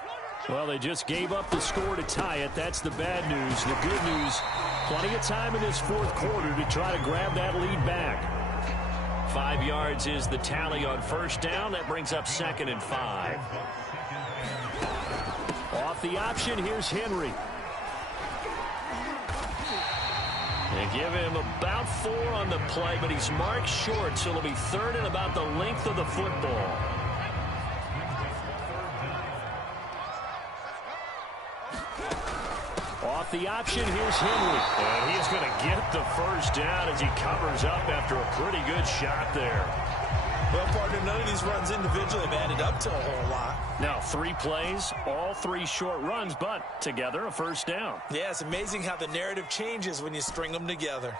Well, they just gave up the score to tie it. That's the bad news. The good news, plenty of time in this fourth quarter to try to grab that lead back. 5 yards is the tally on first down. That brings up 2nd and 5. Off the option, here's Henry. They give him about 4 on the play, but he's marked short, so it'll be 3rd and about the length of the football. Off the option, here's Henry. And he's going to get the first down as he covers up after a pretty good shot there. Well, partner, none of these runs individually have added up to a whole lot. Now, 3 plays, all 3 short runs, but together a first down. Yeah, it's amazing how the narrative changes when you string them together.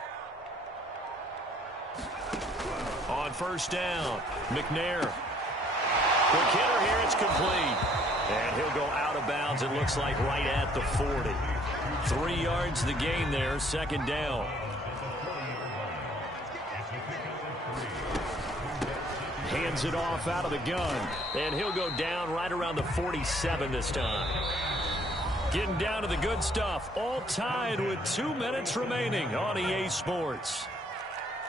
On first down, McNair. Quick hitter here, it's complete. And he'll go out of bounds, it looks like right at the 40. 3 yards the gain there, 2nd down. Hands it off out of the gun. And he'll go down right around the 47 this time. Getting down to the good stuff. All tied with 2 minutes remaining on EA Sports.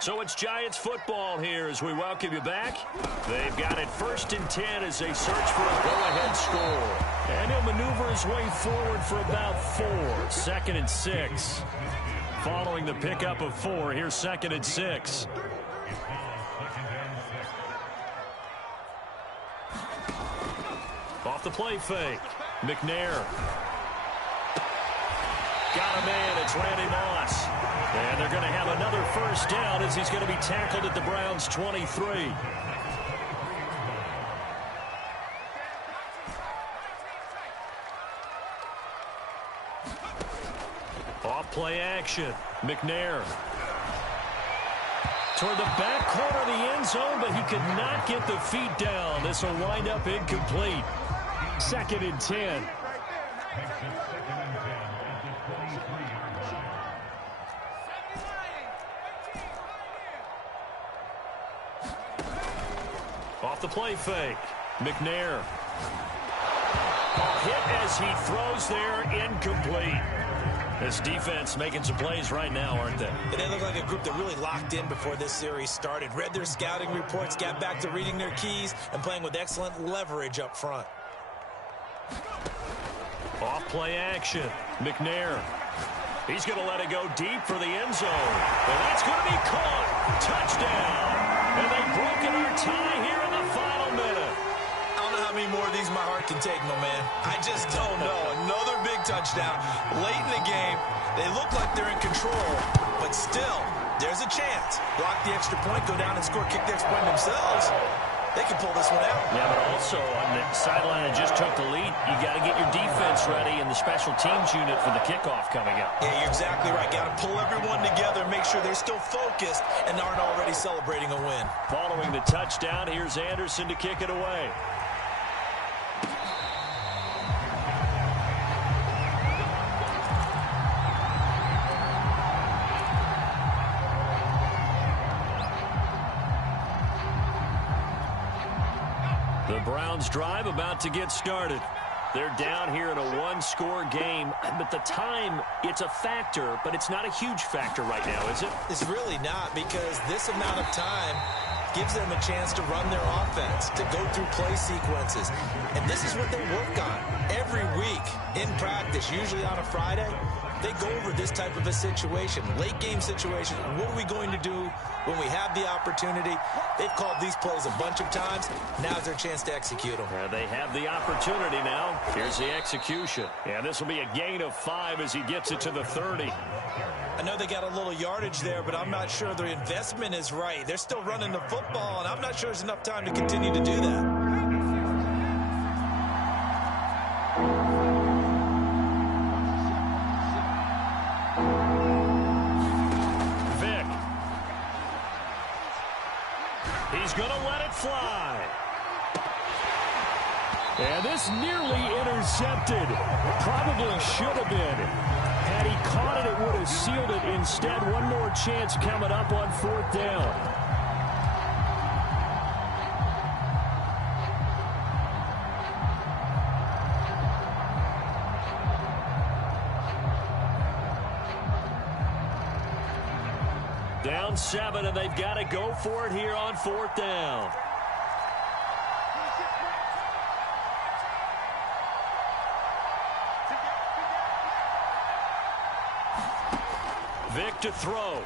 So it's Giants football here as we welcome you back. They've got it 1st and 10 as they search for a go-ahead score. And he'll maneuver his way forward for about 4. 2nd and 6. Following the pickup of 4, here's 2nd and 6. Off the play fake. McNair. Got a man. It's Randy Moss. And they're going to have another first down as he's going to be tackled at the Browns' 23. Off play action. McNair. Toward the back corner of the end zone, but he could not get the feet down. This will wind up incomplete. 2nd and 10. Off the play fake. McNair. Hit as he throws there, incomplete. This defense making some plays right now, aren't they? They look like a group that really locked in before this series started. Read their scouting reports, got back to reading their keys, and playing with excellent leverage up front. Off play action. McNair. He's going to let it go deep for the end zone. And that's going to be caught. Touchdown. And they've broken our tie here in the final minute. I don't know how many more of these my heart can take, my man. I just don't know. Another big touchdown late in the game. They look like they're in control, but still, there's a chance. Block the extra point, go down and score, kick the extra point themselves. They can pull this one out. Yeah, but also on the sideline that just took the lead, you got to get your defense ready and the special teams unit for the kickoff coming up. Yeah, you're exactly right. Got to pull everyone together, make sure they're still focused and aren't already celebrating a win. Following the touchdown, here's Anderson to kick it away. The Browns drive about to get started. They're down here in a 1-score game, but the time, it's a factor, but it's not a huge factor right now, is it? It's really not, because this amount of time gives them a chance to run their offense, to go through play sequences. And this is what they work on every week in practice, usually on a Friday. They go over this type of a situation, late game situation. What are we going to do when we have the opportunity? They've called these plays a bunch of times. Now's their chance to execute them. They have the opportunity now. Here's the execution. And this will be a gain of 5 as he gets it to the 30. I know they got a little yardage there, but I'm not sure their investment is right. They're still running the football, and I'm not sure there's enough time to continue to do that. He's going to let it fly. And this nearly intercepted. Probably should have been. Had he caught it, it would have sealed it. Instead, one more chance coming up on 4th down. Down 7, and they've got to go for it here on 4th down. Vic to throw.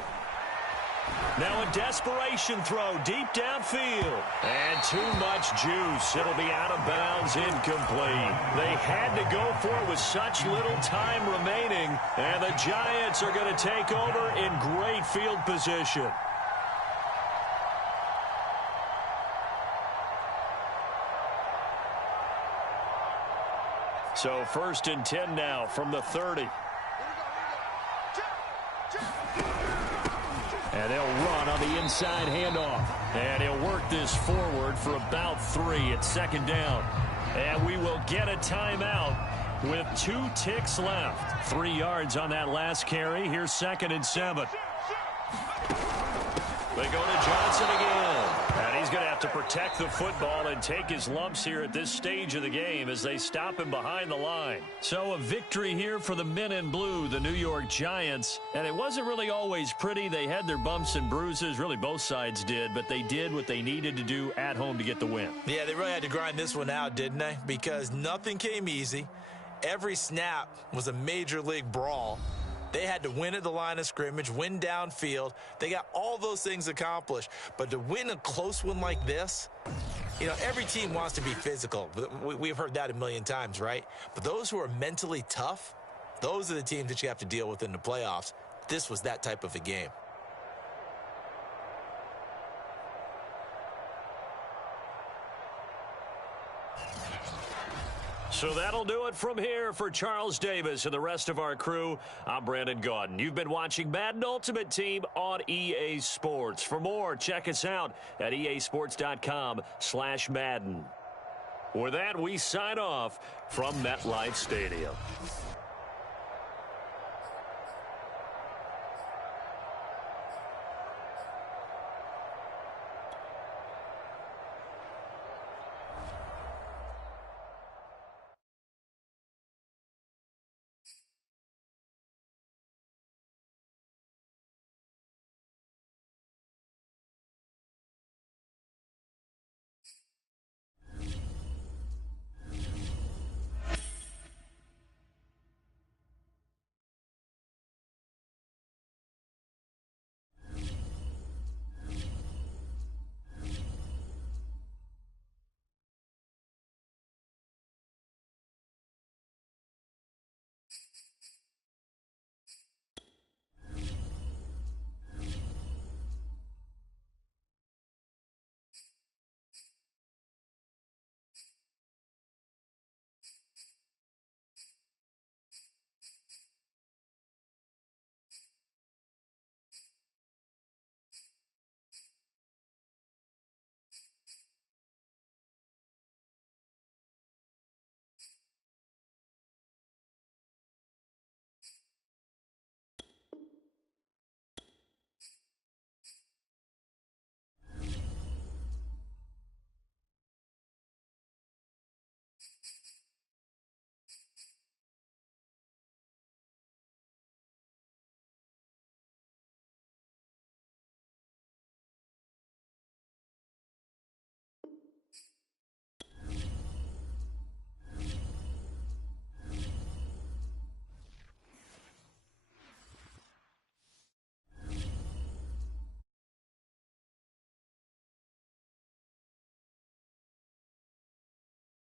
Now a desperation throw deep downfield. And too much juice. It'll be out of bounds, incomplete. They had to go for it with such little time remaining. And the Giants are going to take over in great field position. So 1st and 10 now from the 30. And they'll run on the inside handoff. And he'll work this forward for about 3 at 2nd down. And we will get a timeout with 2 ticks left. 3 yards on that last carry. Here's 2nd and 7. They go to Johnson again. And he's going to have to protect the football and take his lumps here at this stage of the game as they stop him behind the line. So a victory here for the men in blue, the New York Giants. And it wasn't really always pretty. They had their bumps and bruises. Really, both sides did. But they did what they needed to do at home to get the win. Yeah, they really had to grind this one out, didn't they? Because nothing came easy. Every snap was a major league brawl. They had to win at the line of scrimmage, win downfield. They got all those things accomplished. But to win a close one like this, you know, every team wants to be physical. We've heard that a million times, right? But those who are mentally tough, those are the teams that you have to deal with in the playoffs. This was that type of a game. So that'll do it from here for Charles Davis and the rest of our crew. I'm Brandon Gaudin. You've been watching Madden Ultimate Team on EA Sports. For more, check us out at easports.com/Madden. With that, we sign off from MetLife Stadium.